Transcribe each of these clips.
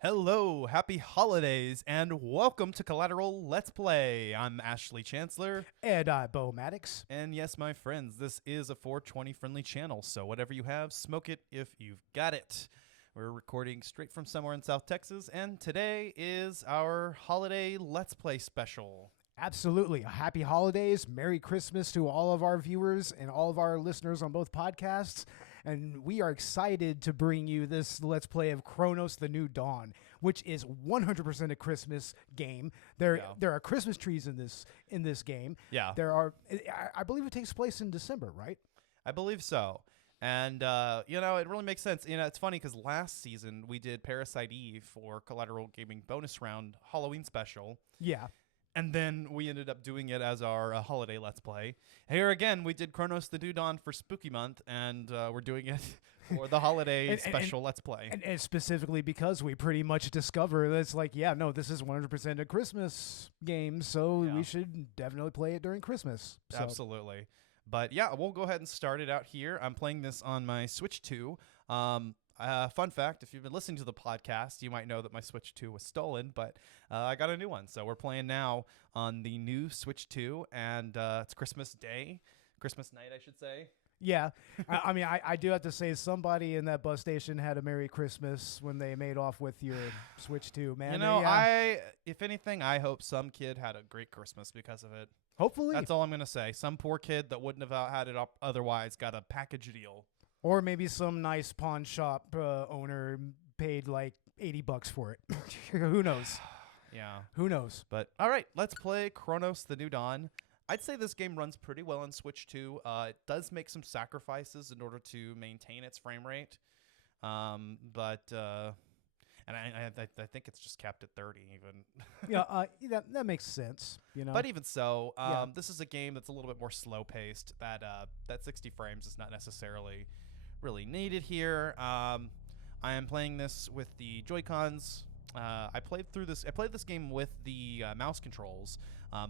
Hello, happy holidays, and welcome to Collateral Let's Play. I'm Ashley Chancellor. And Beau Maddox. And yes, my friends, this is a 420 friendly channel, so whatever you have, smoke it if you've got it. We're recording straight from somewhere in South Texas, and today is our holiday Let's Play special. Absolutely. Happy holidays. Merry Christmas to all of our viewers and all of our listeners on both podcasts. And we are excited to bring you this Let's Play of Cronos the New Dawn, which is 100% a Christmas game. There are Christmas trees in this game. Yeah. I believe it takes place in December, right? I believe so. And, it really makes sense. It's funny because last season we did Parasite Eve for Collateral Gaming bonus round Halloween special. Yeah. And then we ended up doing it as our holiday Let's Play. Here again, we did Cronos the New Dawn for Spooky Month, and we're doing it for the holiday special Let's Play. And specifically because we pretty much discover that it's like, this is 100% a Christmas game, so we should definitely play it during Christmas. So. Absolutely. But yeah, we'll go ahead and start it out here. I'm playing this on my Switch 2. Fun fact, if you've been listening to the podcast, you might know that my Switch 2 was stolen, but I got a new one. So we're playing now on the new Switch 2, and it's Christmas night, I should say. Yeah. I do have to say somebody in that bus station had a Merry Christmas when they made off with your Switch 2, man. If anything, I hope some kid had a great Christmas because of it. Hopefully. That's all I'm going to say. Some poor kid that wouldn't have had it otherwise got a package deal. Or maybe some nice pawn shop owner paid like $80 for it. Who knows? Yeah. Who knows? But all right, let's play Cronos the New Dawn. I'd say this game runs pretty well on Switch 2. It does make some sacrifices in order to maintain its frame rate. And I think it's just capped at 30 even. That makes sense. But even so, this is a game that's a little bit more slow paced. That 60 frames is not necessarily really needed here. I am playing this with the Joy-Cons. I played this game with the mouse controls,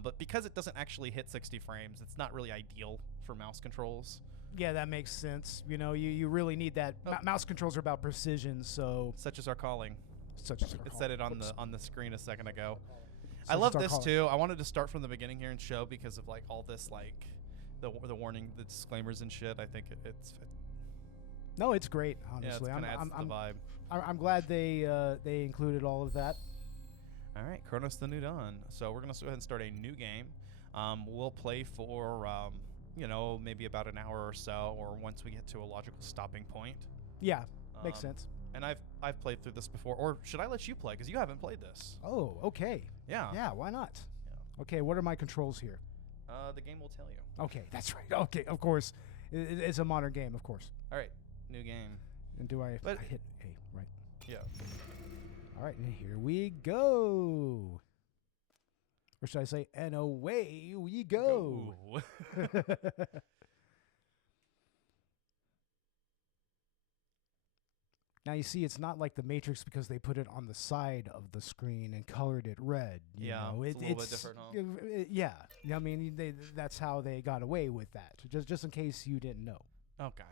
but because it doesn't actually hit 60 frames, it's not really ideal for mouse controls. Yeah, that makes sense. You really need that. Mouse controls are about precision, so such as our calling. It said it on the screen a second ago. Such I love this too. I wanted to start from the beginning here and show because of like all this the warning, the disclaimers and shit. I think it's. No, it's great. Honestly, yeah, it adds to the vibe. I'm glad they included all of that. All right, Cronos the New Dawn. So we're gonna go ahead and start a new game. We'll play for maybe about an hour or so, or once we get to a logical stopping point. Yeah, makes sense. And I've played through this before, or should I let you play? Because you haven't played this. Oh, okay. Yeah. Yeah, why not? Yeah. Okay, what are my controls here? The game will tell you. Okay, that's right. Okay, of course. It's a modern game, of course. All right, new game. And I hit A, right? Yeah. All right, and here we go. Or should I say, and away we go. Now, you see, it's not like the Matrix because they put it on the side of the screen and colored it red. It's a little bit different, huh? Yeah. I mean, that's how they got away with that, just in case you didn't know. Okay.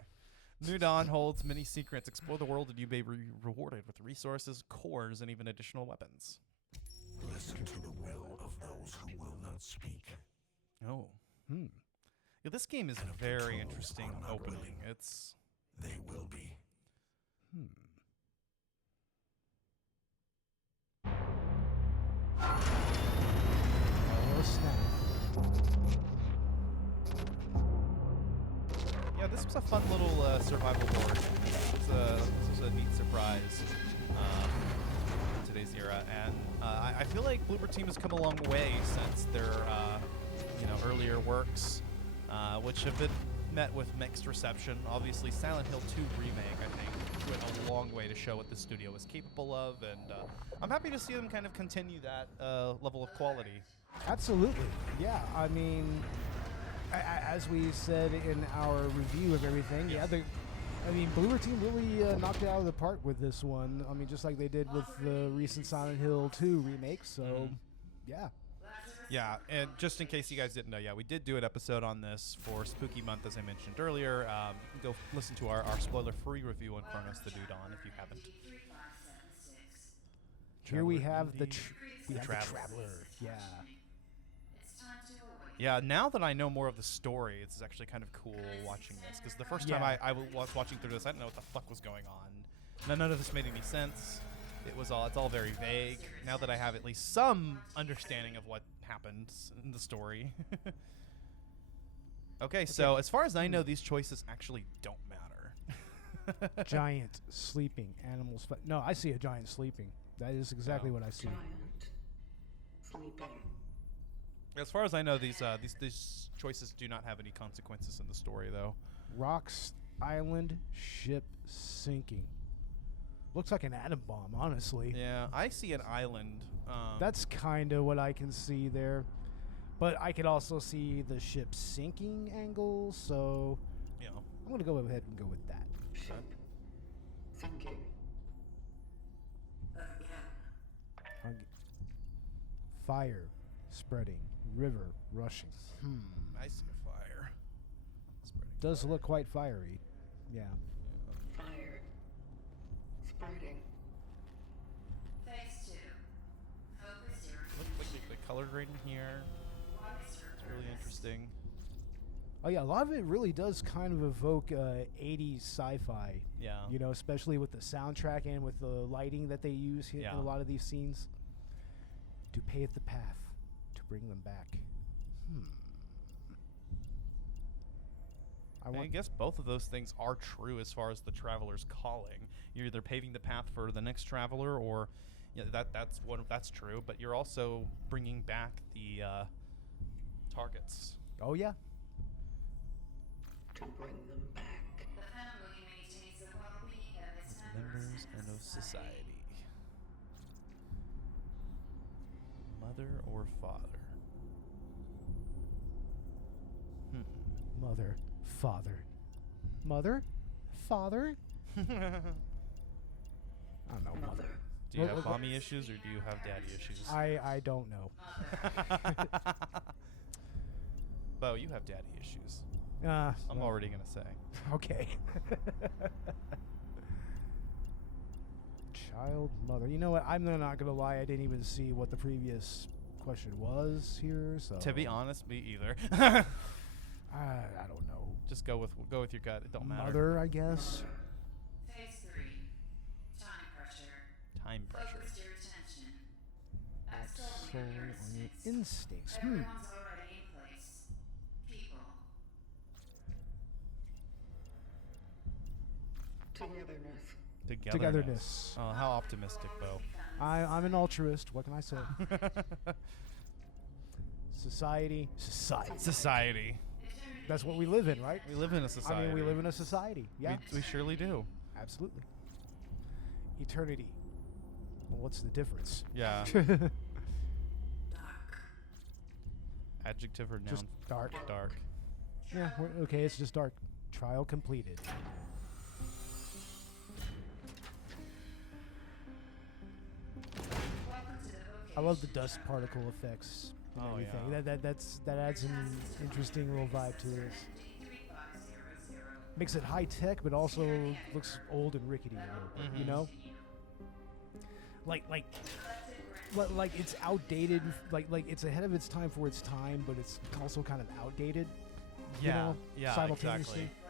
New Dawn holds many secrets. Explore the world and you may be rewarded with resources, cores, and even additional weapons. Listen to the will of those who will not speak. Oh. Yeah, this game is very interesting opening. They will be. Oh, snap. Yeah, this was a fun little survival board. This was a neat surprise in today's era, and I feel like Bloober Team has come a long way since their earlier works, which have been met with mixed reception. Obviously, Silent Hill 2 Remake, I think, went a long way to show what the studio was capable of, and I'm happy to see them kind of continue that level of quality. Absolutely. Yeah, I mean, as we said in our review of everything, Bloober Team really knocked it out of the park with this one. I mean, just like they did with the recent Silent Hill 2 remake, so, yeah. Yeah, and just in case you guys didn't know, we did do an episode on this for Spooky Month, as I mentioned earlier. You can go listen to our spoiler-free review on Cronos the New Dawn if you haven't. Here we Traveler have the indeed. the Traveler. Traveler. Yeah. Yeah, now that I know more of the story, it's actually kind of cool watching this. Because the first time Yeah. I was watching through this, I didn't know what the fuck was going on. None of this made any sense. It's all very vague. Now that I have at least some understanding of what happened in the story. Okay, so as far as I know, these choices actually don't matter. Giant sleeping animals. No, I see a giant sleeping. That is exactly what I see. Giant sleeping. As far as I know, these choices do not have any consequences in the story, though. Rocks Island ship sinking. Looks like an atom bomb, honestly. Yeah, I see an island. That's kind of what I can see there. But I could also see the ship sinking angle, so you know. I'm going to go ahead and go with that. Ship sinking. Again. Fire spreading. River rushing. I see a fire. Spreading Does fire. look quite fiery. Yeah. Fire spreading. Phase 2. Focus your Look like the color grading here. It's really interesting. Oh yeah, a lot of it really does kind of evoke 80s sci-fi. Yeah. You know, especially with the soundtrack and with the lighting that they use in Yeah. a lot of these scenes. To pave the path to bring them back. I guess both of those things are true as far as the traveler's calling. You're either paving the path for the next traveler, or that's true. But you're also bringing back the targets. Oh yeah. To bring them back. The family maintains the well-being of its Members and of society. Mother or father? Mother, father. Mother? Father? I don't know. Mother. Do you Well, have well, mommy issues or do you have daddy issues? I don't know. Bo, you have daddy issues. I'm I'm already gonna say. Okay. Child, mother. You know what? I'm not gonna lie. I didn't even see what the previous question was here. So To be honest, me either. I don't know. Just go with your gut. It don't matter. Mother, I guess. Phase 3. Time pressure. Time pressure. Focus your attention. Act Solely solely on your on your instincts. instincts. Everyone's already in place. People. Togetherness. Togetherness. Oh, how optimistic, Bo. I'm an altruist. What can I say? Society. Society. That's what we live in, right? We live in a society. I mean, we live in a society. Yeah. We surely do. Absolutely. Eternity. Well, what's the difference? Yeah. Dark. Adjective or noun? Just dark. Dark. Yeah, okay, it's just dark. Trial completed. Welcome to the I love the dust particle effects and Oh, everything. yeah. That adds an interesting little vibe to this. 3500. Makes it high tech, but also looks old and rickety a little bit. You Mhm. know, like it's outdated. Like it's ahead of its time for its time, but it's also kind of outdated. You Yeah. know, Yeah. simultaneously. Exactly.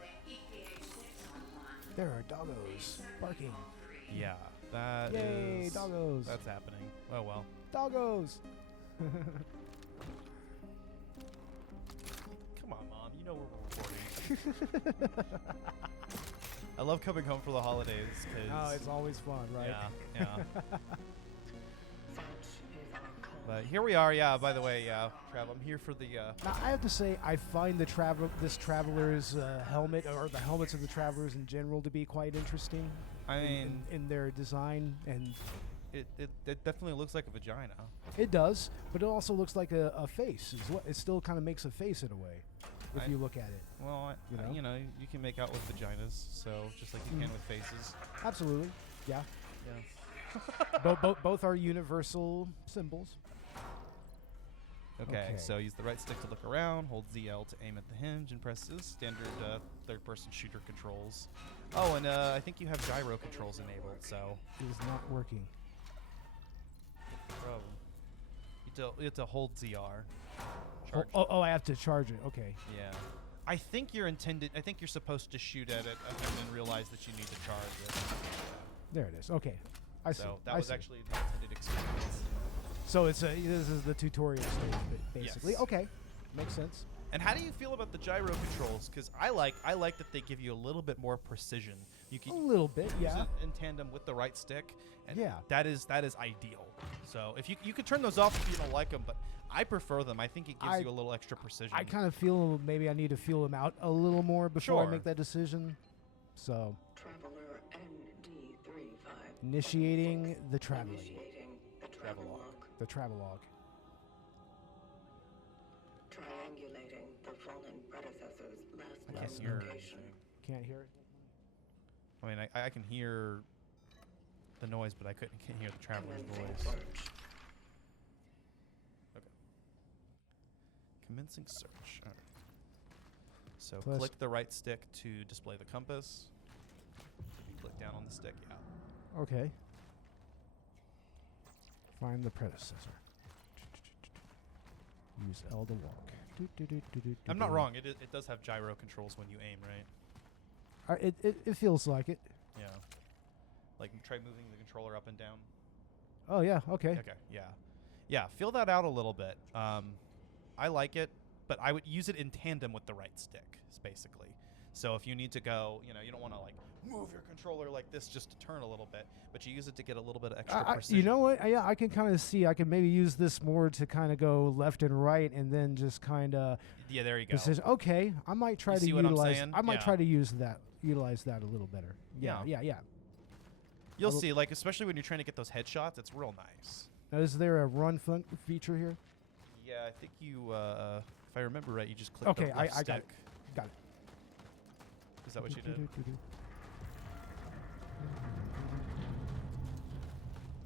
There are doggos barking. Yeah. That Yay, is- doggos. That's happening. Oh well. Doggos. Come on, Mom. You know we're recording. I love coming home for the holidays because. Oh, it's always fun, right? Yeah. Yeah. Such is our call. But here we are. Yeah. By the way, yeah, Trav. I'm here for the. Now, I have to say, I find this traveler's helmet, or the helmets of the travelers in general, to be quite interesting. I in- mean, in their design, and it definitely looks like a vagina. it does, but it also looks like a face. Is what it still kind of makes a face in a way, if I- you look at it. Well, You know? you can make out with vaginas, so just like you can with faces. Absolutely, yeah. Yeah. Both are universal symbols. Okay, Okay. so use the right stick to look around, hold ZL to aim at the hinge, and press the standard third-person shooter controls. Oh, and I think you have gyro controls enabled, so It is not working. have to hold ZR. Oh, Charge. oh, I have to charge it. Okay. Yeah. I think you're supposed to shoot at it and then realize that you need to charge it. There it is. Okay. I see. So that I was see. actually the intended experience. So this is the tutorial stage, basically. Yes. Okay. Makes sense. And how do you feel about the gyro controls? Because I like that they give you a little bit more precision. You can A little bit, use yeah. it in tandem with the right stick, and Yeah. that is ideal. So if you could turn those off if you don't like them, but I prefer them. I think it gives you a little extra precision. I kind of feel maybe I need to feel them out a little more before I Sure. make that decision. So Traveler ND35. initiating the traveling, Initiating the Travelogue. the travelogue. Triangulating the fallen predecessor's last I known can't hear location. anything. Can't hear it. I mean, I can hear the noise, but can't hear the traveler's Commencing voice. search. Okay. Commencing search. All right. So Plus- click the right stick to display the compass. Click down on the stick. Yeah. Okay. Find the predecessor. Use L to walk. I'm not wrong. It does have gyro controls when you aim, right? It feels like it. Yeah. Like try moving the controller up and down. Oh yeah. Okay. Okay. Yeah. Yeah. Feel that out a little bit. I like it, but I would use it in tandem with the right stick, basically. So if you need to go, you don't want to like move your controller like this just to turn a little bit, but you use it to get a little bit of extra precision. You know what? Yeah, I can kind of see. I can maybe use this more to kind of go left and right, and then just kind of. Yeah, there you go. Okay, I might try You to see what I'm utilize. saying? I might Yeah. try to utilize that a little better. Yeah. Yeah. You'll see, like especially when you're trying to get those headshots, it's real nice. Now, is there a run feature here? Yeah, I think you, if I remember right, you just click Okay, the left I stick. got it. Got it. Is that what you did?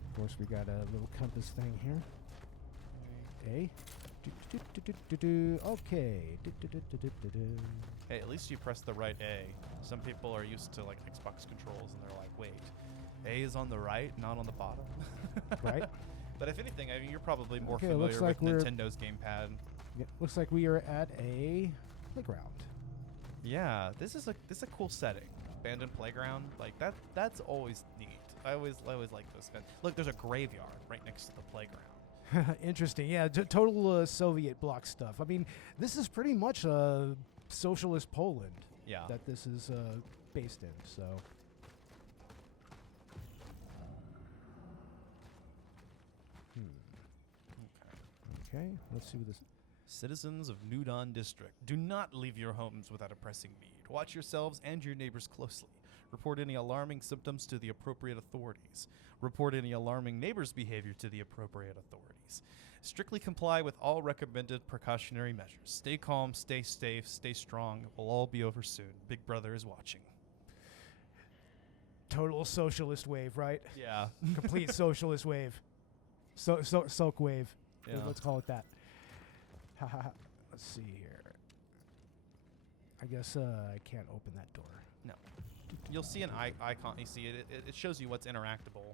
Of course, we got a little compass thing here. A. Okay. Hey, at least you press the right A. Some people are used to like Xbox controls and they're like, wait, A is on the right, not on the bottom. Right. But if anything, I mean, you're probably more Okay, looks familiar like with we're- Nintendo's gamepad. Yeah, looks like we are at a playground. Yeah, this is a cool setting. Abandoned playground, like that's always neat. I always like this. Look, there's a graveyard right next to the playground. Interesting. Yeah, total Soviet bloc stuff. I mean, this is pretty much socialist Poland Yeah. that this is based in. So. Okay, let's see what this. Citizens of Nudon District, do not leave your homes without a pressing need. Watch yourselves and your neighbors closely. Report any alarming symptoms to the appropriate authorities. Report any alarming neighbors' behavior to the appropriate authorities. Strictly comply with all recommended precautionary measures. Stay calm, stay safe, stay strong. It will all be over soon. Big Brother is watching. Total socialist wave, right? Yeah. Complete socialist wave. Soak wave. Yeah. Let's call it that. Let's see here. I guess I can't open that door. No. You'll see an icon. You see it. It shows you what's interactable.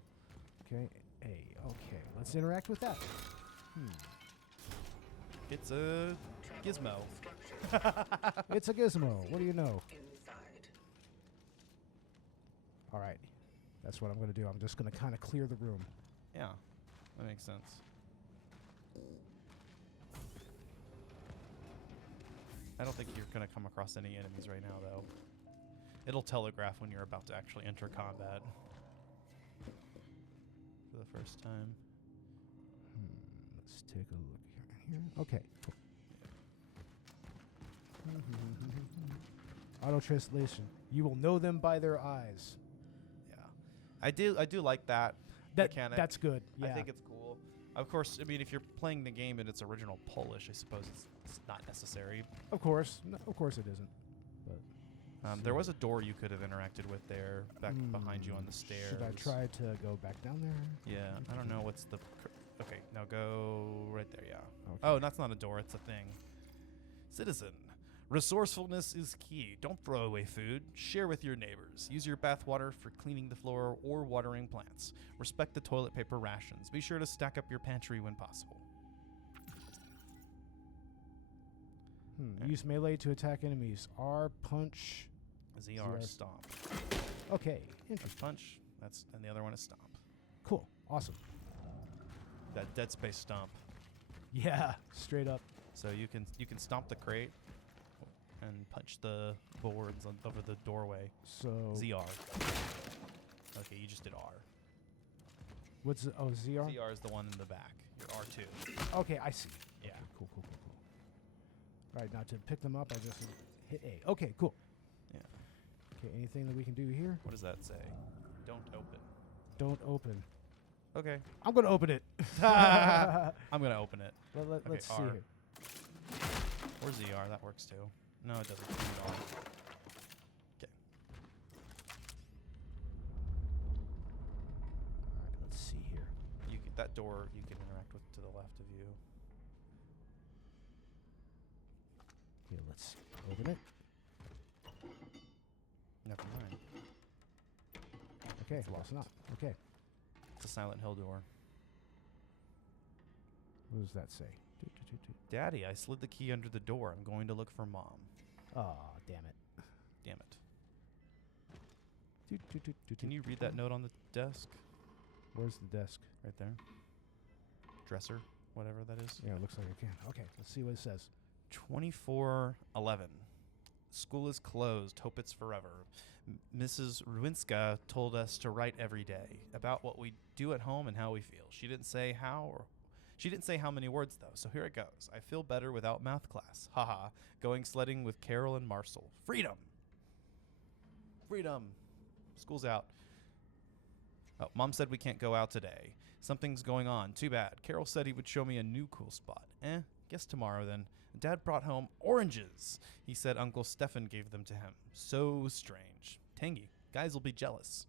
Okay. Okay. Let's interact with that. It's a gizmo. It's a gizmo. What do you know? Inside. All right. That's what I'm going to do. I'm just going to kind of clear the room. Yeah, that makes sense. I don't think you're going to come across any enemies right now, though. It'll telegraph when you're about to actually enter combat for the first time. Let's take a look here. Okay. Auto translation. You will know them by their eyes. Yeah, I do like that mechanic. That's good. Yeah. I think it's cool. Of course, I mean, if you're playing the game in its original Polish, I suppose it's not necessary. Of course. No, of course it isn't. But There was a door you could have interacted with there, back behind you on the stairs. should I try to go back down there? Yeah, I don't know what's the... Okay, now go right there, yeah. Okay. Oh, that's not a door, it's a thing. Citizen. Resourcefulness is key. Don't throw away food. Share with your neighbors. Use your bathwater for cleaning the floor or watering plants. Respect the toilet paper rations. Be sure to stack up your pantry when possible. Use melee to attack enemies. R punch. ZR stomp. Okay, That's interesting. punch. And the other one is stomp. Cool. Awesome. That Dead Space stomp. Yeah, straight up. So you can stomp the crate and punch the boards over the doorway. So ZR. Okay, you just did R. what's ZR? ZR is the one in the back. Your R2. Okay, I see. Yeah. Okay, cool. All right, now to pick them up, I just hit A. Okay, cool. Yeah. Okay, anything that we can do here? What does that say? Don't open. Don't open. Okay. I'm gonna open it. I'm gonna open it. Let's see R. here. Or ZR, that works too. No, it doesn't. ZR. Okay. All right, let's see here. That door you can interact with to the left of you. Okay, let's open it. Never mind. Okay, lost not. Okay, It's a Silent Hill door. what does that say? Daddy, I slid the key under the door. I'm going to look for Mom. Oh, damn it. Damn it. Can you read that note on the desk? Where's the desk? Right there. Dresser, whatever that is. Yeah, it looks like I can. Okay, let's see what it says. 2411. School is closed. Hope it's forever. Mrs. Ruinska told us to write every day about what we do at home and how we feel. She didn't say how many words though. So here it goes. I feel better without math class. Haha. Going sledding with Carol and Marcel. Freedom. Freedom. School's out. Oh, Mom said we can't go out today. Something's going on. Too bad. Carol said he would show me a new cool spot. Guess tomorrow then. Dad brought home oranges. He said Uncle Stefan gave them to him. So strange. Tangy. Guys will be jealous.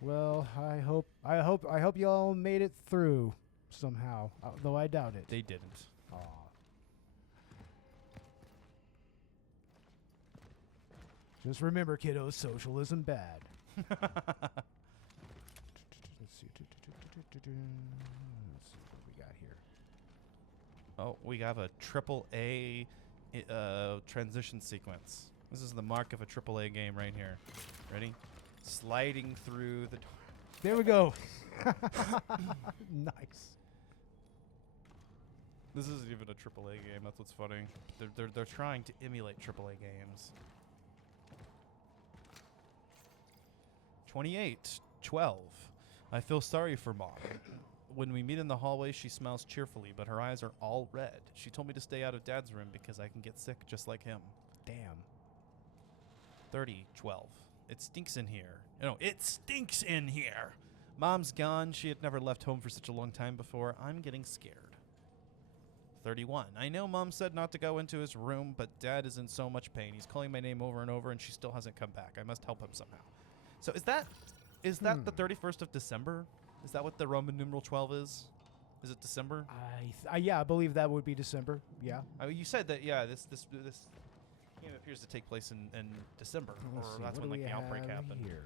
Well, I hope y'all made it through somehow, though I doubt it. They didn't. Aw. Just remember, kiddos, socialism bad. Let's see. Let's see what we got here. Oh, we have a AAA transition sequence. This is the mark of a AAA game right here. Ready? Sliding through the door. There we go. Nice. This isn't even a AAA game. That's what's funny. They're trying to emulate AAA games. 28:12. I feel sorry for Mom. When we meet in the hallway, she smiles cheerfully, but her eyes are all red. She told me to stay out of Dad's room because I can get sick just like him. Damn. 30:12. It stinks in here. No, it stinks in here. Mom's gone. She had never left home for such a long time before. I'm getting scared. 31. I know Mom said not to go into his room, but Dad is in so much pain. He's calling my name over and over, and she still hasn't come back. I must help him somehow. So is that the 31st of December? Is that what the Roman numeral 12 is? Is it December? Yeah, I believe that would be December. Yeah. I mean, you said that. Yeah, this game appears to take place in December, Let's or see, that's what when do like we the outbreak have happened. here?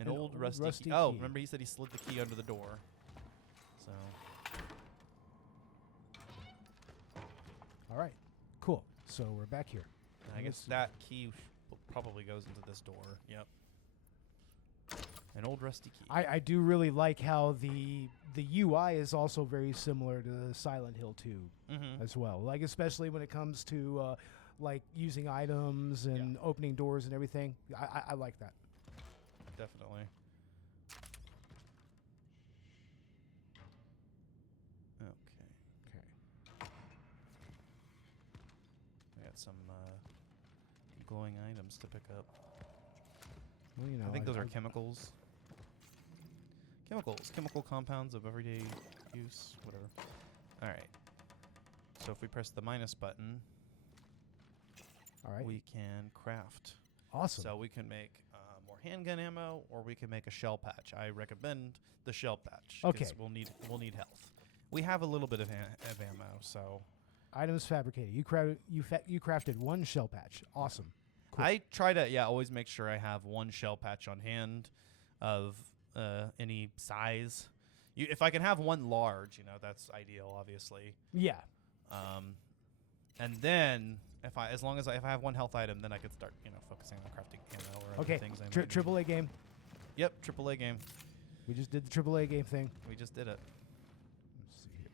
An An old old rusty rusty key. Oh, key. remember he said he slid the key under the door. So All right. Cool. So we're back here. I guess Let's see. that key probably goes into this door. Yep. An old rusty key. I do really like how the UI is also very similar to Silent Hill 2 Mm-hmm. as well. Like especially when it comes to like using items and opening doors and everything. I like that. Definitely. Okay. Okay. I got some glowing items to pick up. Well, you know, I think those are chemicals. Chemical compounds of everyday use, whatever. All right. So if we press the minus button, all right. we can craft. Awesome. So we can make more handgun ammo, or we can make a shell patch. I recommend the shell patch. 'cause Okay. We'll need health. We have a little bit of ammo, so Items fabricated. You crafted one shell patch. Awesome. Cool. I try to always make sure I have one shell patch on hand of any size. If I can have one large, that's ideal, obviously. Yeah. And then as long as if I have one health item, then I could start focusing on crafting ammo or other Okay, things. I might need. triple A game. Yep, AAA game. We just did the triple A game thing. We just did it. Let's see here.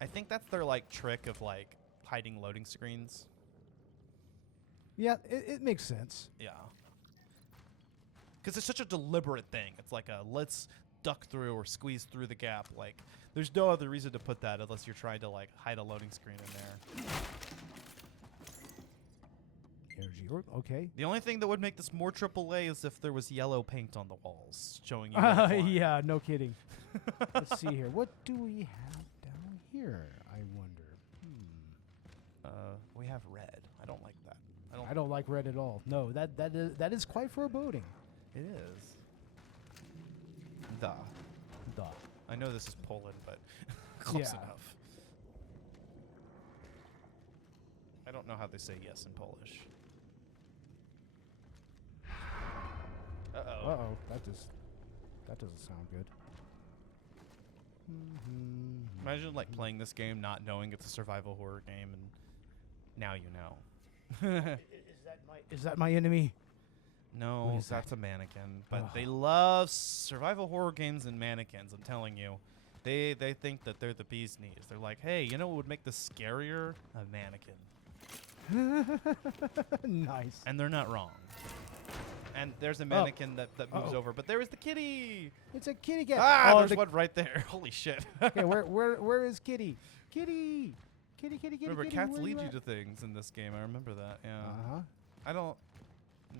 I think that's their trick of hiding loading screens. Yeah, it makes sense. Yeah. Because it's such a deliberate thing. It's like a let's duck through or squeeze through the gap. There's no other reason to put that unless you're trying to hide a loading screen in there. Energy orb. Okay. The only thing that would make this more AAA is if there was yellow paint on the walls showing you. where to climb. Yeah, no kidding. Let's see here. What do we have down here? I wonder. We have red. I don't like that. I don't like red at all. No, that is quite foreboding. It is. Da. Duh. I know this is Poland, but close Yeah. enough. I don't know how they say yes in Polish. Uh-oh. Uh-oh. That doesn't sound good. Imagine playing this game not knowing it's a survival horror game, and now you know. Is that my enemy? No, What is that's a mannequin. But they love survival horror games and mannequins, I'm telling you. They think that they're the bee's knees. They're like, hey, you know what would make this scarier? A mannequin. Nice. And they're not wrong. And there's a mannequin that moves over, but there is the kitty. It's a kitty cat. Ah, Oh, there's one right there. Holy shit. Okay, where is Kitty? Kitty. Kitty. Remember, kitty, cats where lead you at? to things in this game. I remember that. Yeah. Uh-huh. I don't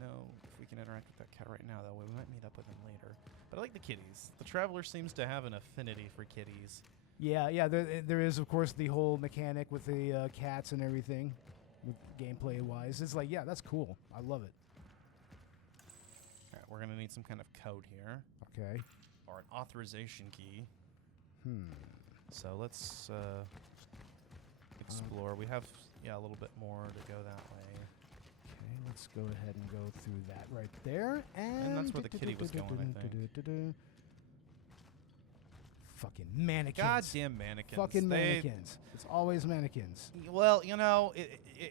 know if we can interact with that cat right now, though. We might meet up with him later. But I like the kitties. The Traveler seems to have an affinity for kitties. Yeah. There is, of course, the whole mechanic with the cats and everything, with gameplay-wise. It's yeah, that's cool. I love it. All right, we're going to need some kind of code here. Okay. Or an authorization key. So let's explore. We have, a little bit more to go that way. Okay, let's go ahead and go through that right there. And that's where the kitty was going, I think. Fucking mannequins. Goddamn mannequins. Fucking mannequins. It's always mannequins. Well,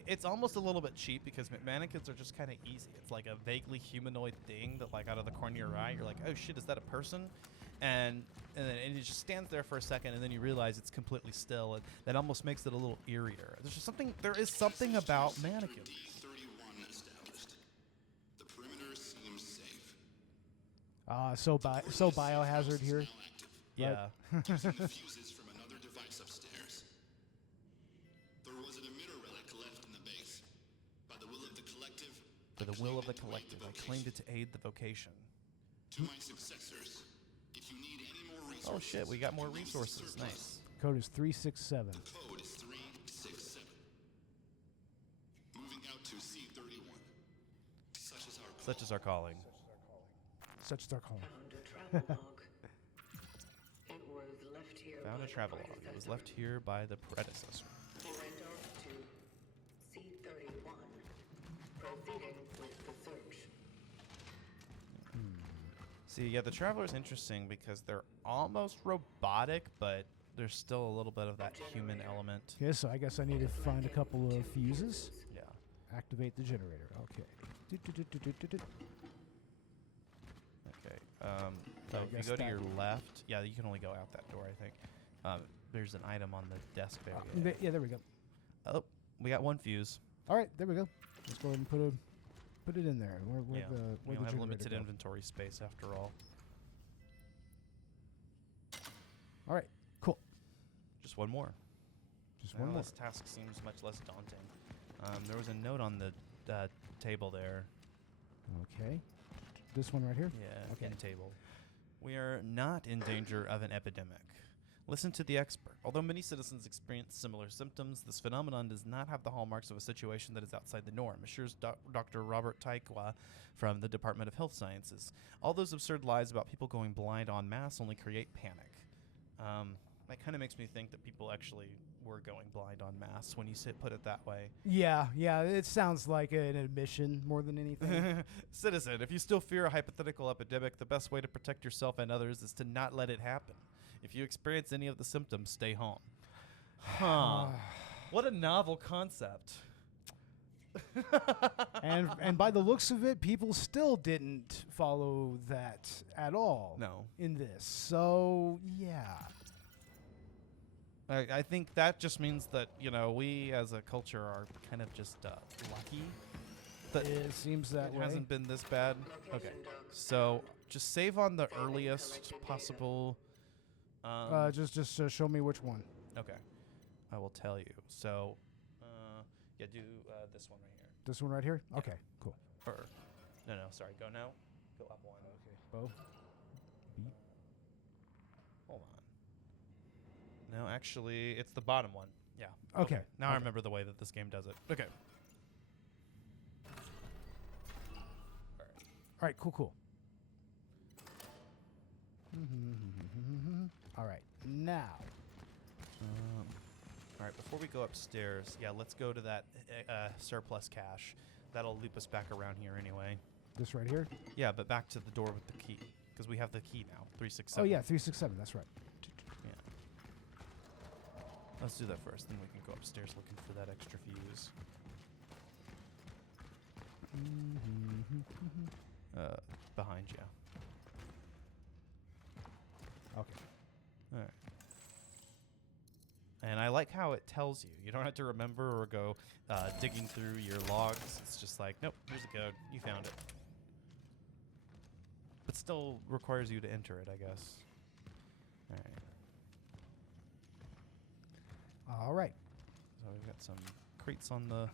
it's almost a little bit cheap because mannequins are just kind of easy. It's like a vaguely humanoid thing that, out of the corner of your eye, you're like, oh shit, is that a person? And then it just stands there for a second, and then you realize it's completely still. And that almost makes it a little eerier. There is something about mannequins. D31 established. The perimeter seems safe. So biohazard here. Yeah. Using the fuses from another device upstairs. There was an emitter relic left in the base. By the will of the collective. For the will of the collective, I claimed it to aid the vocation. To my successors. If you need any more resources. Oh shit, we got more resources. Nice. Code is 367. Code is 367. Moving out to C31. Such is our calling. Such is our calling. Such as our call. Found a travel log. It was left here. Found by a the travel log. It was left predecessor. here by the predecessor. He went off to C31, proceeding with the search. See, yeah, the Traveler's interesting because they're almost robotic, but there's still a little bit of that human element. Okay, so I guess I need to find a couple of fuses. Yeah. Activate the generator. Okay. Okay. I So if guess you go to that your would- left, yeah, you can only go out that door, I think. There's an item on the desk there. Yeah, there we go. Oh, we got one fuse. All right, there we go. Let's go ahead and put it in there. Where Yeah, the we where don't the have generator limited go? inventory space after all. All right, cool. Just one more. Just Well, one more. this task seems much less daunting. There was a note on the table there. Okay. This one right here? Yeah, Okay. end table. We are not in danger of an epidemic. Listen to the expert. Although many citizens experience similar symptoms, this phenomenon does not have the hallmarks of a situation that is outside the norm, assures Dr. Robert Taikwa from the Department of Health Sciences. All those absurd lies about people going blind en masse only create panic. That kind of makes me think that people actually were going blind en masse when you put it that way. Yeah, it sounds like an admission more than anything. Citizen, if you still fear a hypothetical epidemic, the best way to protect yourself and others is to not let it happen. If you experience any of the symptoms, stay home. Huh. What a novel concept. And by the looks of it, people still didn't follow that at all. No. In this, so yeah. I think that just means that, we as a culture are kind of just lucky that It seems that it way. hasn't been this bad. Okay. So just save on the earliest possible. Just show me which one. Okay. I will tell you. So, do this one right here. This one right here. Yeah. Okay, cool. Or, no, sorry. Go now. Go up one. Okay, Beau. Hold on. No, actually, it's the bottom one. Yeah. Okay. Now I Okay. remember the way that this game does it. Okay. All right, cool. All right, now. All right, before we go upstairs, let's go to that surplus cache. That'll loop us back around here anyway. This right here? Yeah, but back to the door with the key, because we have the key now, 367. Oh, yeah, 367, that's right. Yeah. Let's do that first, then we can go upstairs looking for that extra fuse. Behind you. Okay. All right. And I like how it tells you. You don't have to remember or go digging through your logs. It's just like, nope, here's the code. You found it. But still requires you to enter it, I guess. All right. All right. So we've got some crates on the...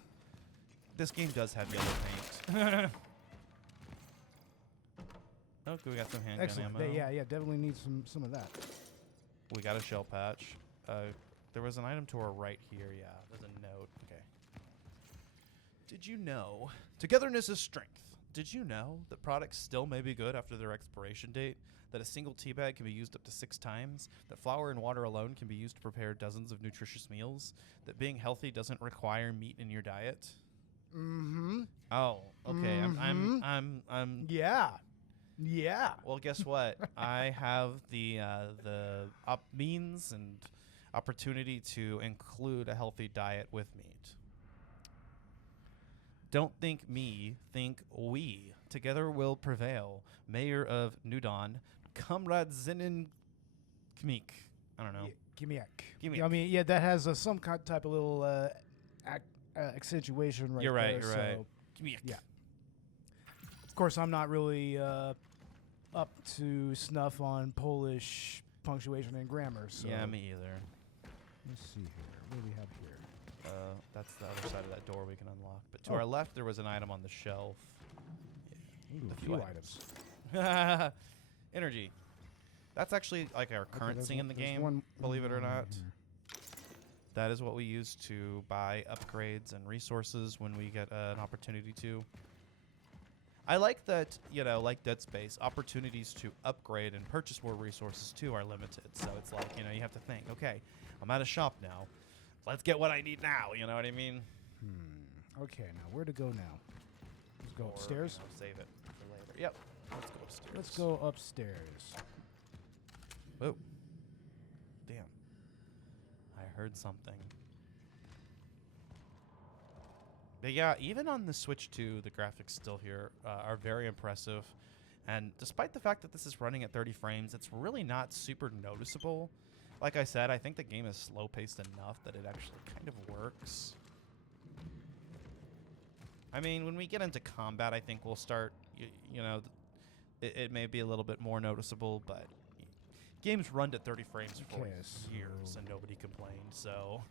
This game does have yellow paint. Okay, we got some handgun Excellent. ammo. Yeah, definitely need some of that. We got a shell patch. There was an item to our right here. Yeah, there's a note. Okay. Did you know? Togetherness is strength. Did you know that products still may be good after their expiration date? That a single tea bag can be used up to 6 times? That flour and water alone can be used to prepare dozens of nutritious meals? That being healthy doesn't require meat in your diet? Mm-hmm. Oh, okay. I'm Yeah. Yeah. Well, guess what? I have the means and opportunity to include a healthy diet with meat. Don't think me, think we. Together will prevail. Mayor of New Dawn, Comrade Zinin Kmeek. I don't know. Gimme. I mean, yeah, that has some type of little accentuation right You're right. there. You're so right. Kmeek. Yeah. Of course, I'm not really up to snuff on Polish punctuation and grammar. So Yeah, me either. Let's see here. What do we have here? That's the other side of that door we can unlock. But to our left, there was an item on the shelf. Ooh, A a few few items. Energy. That's actually like our Okay, currency in the there's game, one believe it or not. here. That is what we use to buy upgrades and resources when we get an opportunity to. I like that, like Dead Space, opportunities to upgrade and purchase more resources too are limited. So it's like, you have to think, okay, I'm at a shop now. Let's get what I need now. You know what I mean? Okay, now where to go now? Let's go Or, upstairs. save it for later. Yep. Let's go upstairs. Let's go upstairs. Oh. Damn. I heard something. But yeah, even on the Switch 2, the graphics still here are very impressive. And despite the fact that this is running at 30 frames, it's really not super noticeable. Like I said, I think the game is slow-paced enough that it actually kind of works. I mean, when we get into combat, I think we'll start, it may be a little bit more noticeable, but games run at 30 frames for Okay, years so- and nobody complained, so...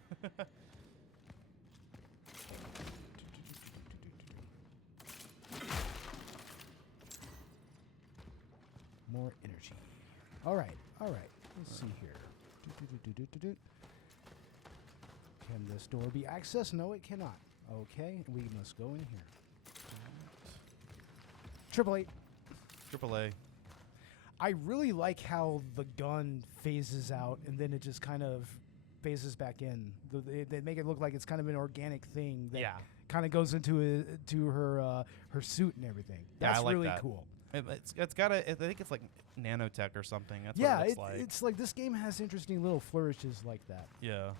More energy. All right. Let's see here. Can this door be accessed? No, it cannot. Okay, we must go in here. Triple A. AAA. I really like how the gun phases out and then it just kind of phases back in. They make it look like it's kind of an organic thing that Yeah. kind of goes into to her suit and everything. Yeah, That's I like really that. cool. It's got a, I think it's like nanotech or something. That's Yeah, what it looks like. it's like this game has interesting little flourishes like that. Yeah.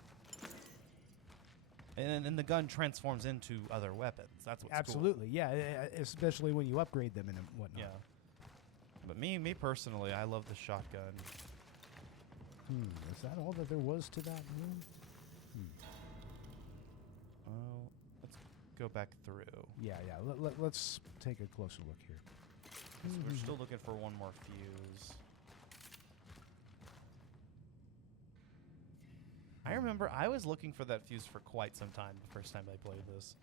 And the gun transforms into other weapons. That's what's Absolutely, yeah, especially when you upgrade them and cool. whatnot. Yeah. But me personally, I love the shotgun. Is that all that there was to that room? Well, let's go back through. Yeah. Let's take a closer look here. 'Cause we're still looking for one more fuse. I remember I was looking for that fuse for quite some time the first time I played this.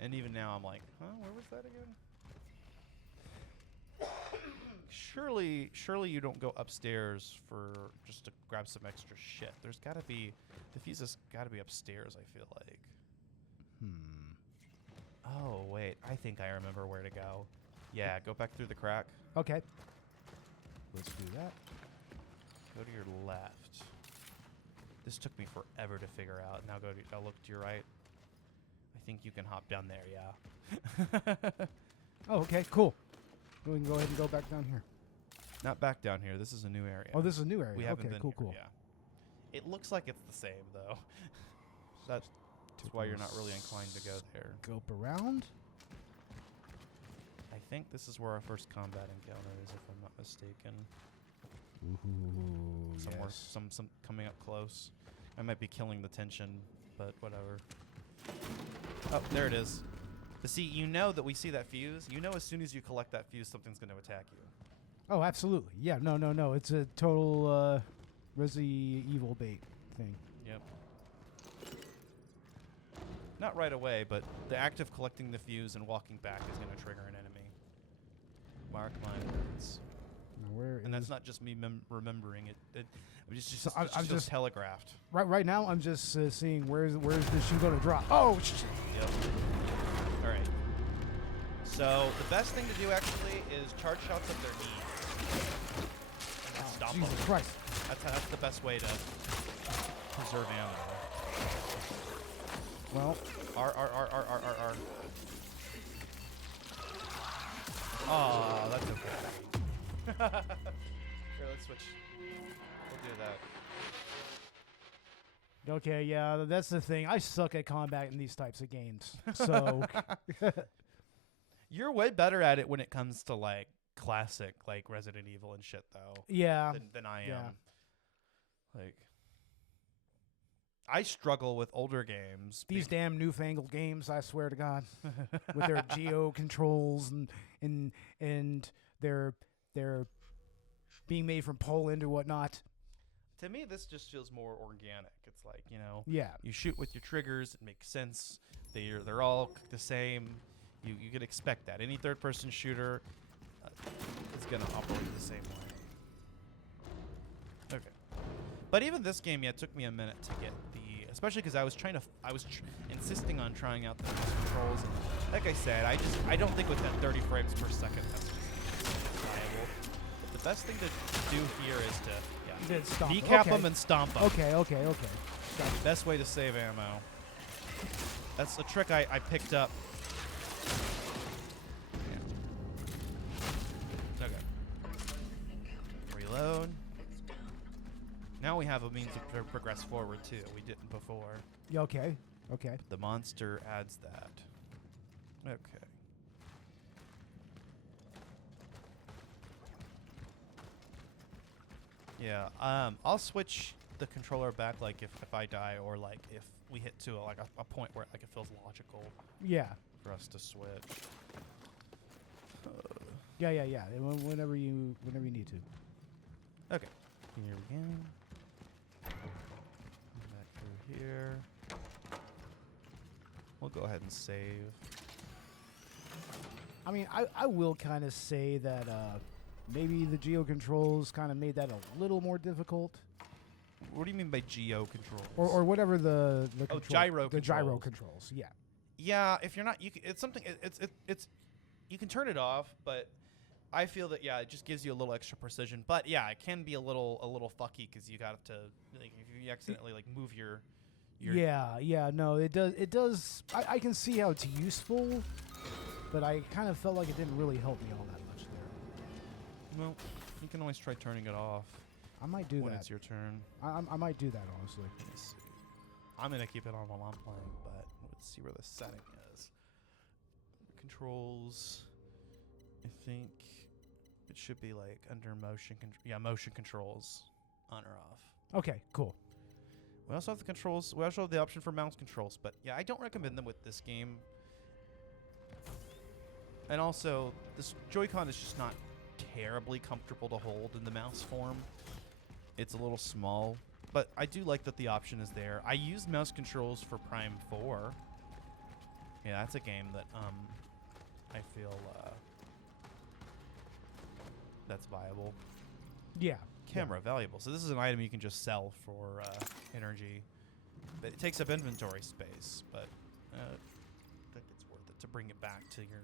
And even now I'm like, huh, where was that again? Surely you don't go upstairs for just to grab some extra shit. There's gotta be, the fuse has gotta be upstairs, I feel like. Oh, wait, I think I remember where to go. Yeah, go back through the crack. Okay. Let's do that. Go to your left. This took me forever to figure out. Now I'll look to your right. I think you can hop down there, yeah. Oh, okay, cool. We can go ahead and go back down here. Not back down here. This is a new area. Oh, this is a new area. We haven't okay, been cool, here, cool. Yeah. It looks like it's the same, though. That's why you're not really inclined to go there. Scope around. I think this is where our first combat encounter is, if I'm not mistaken. Ooh, Somewhere, yes. some coming up close. I might be killing the tension, but whatever. Oh, there it is. But see, you know that we see that fuse. You know as soon as you collect that fuse, something's going to attack you. Oh, absolutely. Yeah, no. It's a total Resi Evil bait thing. Yep. Not right away, but the act of collecting the fuse and walking back is going to trigger an enemy. Mark my words. Now, where And that's is- not just me remembering it. It's just, So I'm just telegraphed. right now. I'm just seeing where's the shoe going to drop. Oh, shit. Yep. All right. So the best thing to do actually is charge shots at their knees. And then stop Jesus them. Christ. That's the best way to preserve ammo. Well, R. Oh, that's okay. Here, let's switch. We'll do that. okay, yeah, that's the thing. I suck at combat in these types of games. So, You're way better at it when it comes to like classic like Resident Evil and shit though yeah. than I am. yeah. Like I struggle with older games. These damn newfangled games, I swear to God, with their geo controls and they're being made from Poland or whatnot. To me, this just feels more organic. It's like, you know, Yeah. you shoot with your triggers. It makes sense. They're all the same. You can expect that. Any third-person shooter is going to operate the same way. Okay. But even this game, yeah, it took me a minute to get especially because I was insisting on trying out the controls. And like I said, I don't think with that 30 frames per second that's just viable. But the best thing to do here is to Then stomp them. decap Okay. them and stomp them. Okay. That's the best way to save ammo. That's a trick I picked up. Yeah. Okay. Reload. Now we have a means to progress forward too. We didn't before. Yeah, okay. The monster adds that. Okay. Yeah. I'll switch the controller back like if I die or like if we hit to a point where like it feels logical Yeah. for us to switch. Yeah. Whenever you need to. Okay. Here we go. Back through here. We'll go ahead and save. I mean, I will kind of say that maybe the geo controls kind of made that a little more difficult, What do you mean by geo controls? or whatever the control, gyro the gyro controls. controls. Yeah. Yeah, if you're not, it's something. It's you can turn it off, but I feel that it just gives you a little extra precision. But yeah, it can be a little fucky because you got to like if you accidentally like move your Yeah. No, it does. I can see how it's useful, but I kind of felt like it didn't really help me all that much there. Well, you can always try turning it off I might do when that. it's your turn. I might do that honestly. Let me see. I'm gonna keep it on while I'm playing, but let's see where the setting is. Controls. I think it should be like under motion. Motion controls, on or off. Okay, cool. We also have the controls. We also have the option for mouse controls, but yeah, I don't recommend them with this game. And also, this Joy-Con is just not terribly comfortable to hold in the mouse form. It's a little small, but I do like that the option is there. I used mouse controls for Prime 4. Yeah, that's a game that I feel that's viable. Yeah. Camera, valuable. So this is an item you can just sell for energy. But it takes up inventory space, but I think it's worth it to bring it back to your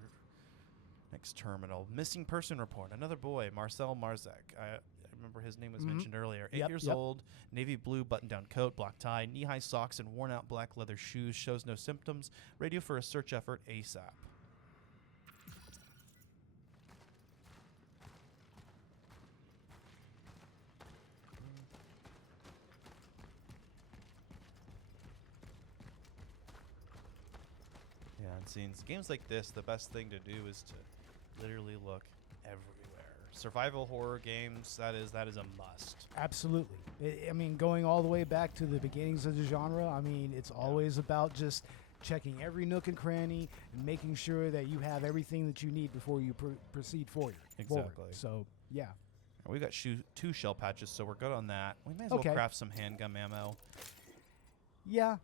next terminal. Missing person report. Another boy, Marcel Marzek. I remember his name was mentioned earlier. 8 years old, navy blue button-down coat, black tie, knee-high socks, and worn-out black leather shoes. Shows no symptoms. Radio for a search effort ASAP. Yeah, and seeing games like this, the best thing to do is to literally look everywhere. Survival horror games, that is a must. Absolutely. I mean, going all the way back to the beginnings of the genre, I mean, it's always about just checking every nook and cranny and making sure that you have everything that you need before you proceed forward. Exactly. So, yeah. We got 2 shell patches, so we're good on that. We may as well craft some handgun ammo. Yeah.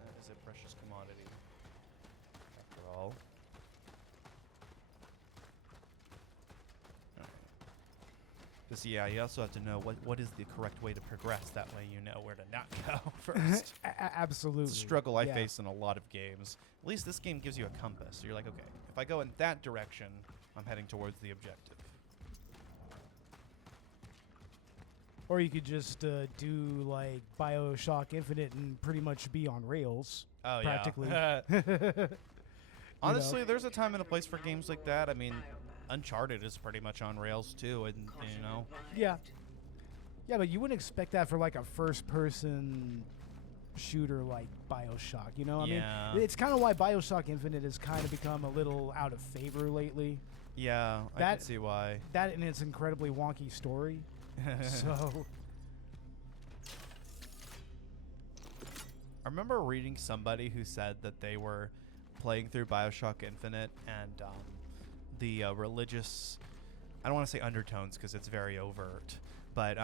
That is a precious commodity, after all. Because, yeah, you also have to know what is the correct way to progress. That way you know where to not go first. Absolutely. It's a struggle I face in a lot of games. At least this game gives you a compass. So you're like, okay, if I go in that direction, I'm heading towards the objective. Or you could just do like BioShock Infinite and pretty much be on rails. Oh, practically. Yeah. Honestly, there's a time and a place for games like that. I mean, Uncharted is pretty much on rails too, and you know. Yeah. Yeah, but you wouldn't expect that for like a first-person shooter like BioShock, you know? I mean, it's kind of why BioShock Infinite has kind of become a little out of favor lately. Yeah, I can see why. That and its incredibly wonky story. So I remember reading somebody who said that they were playing through BioShock Infinite and the religious, I don't want to say undertones because it's very overt, but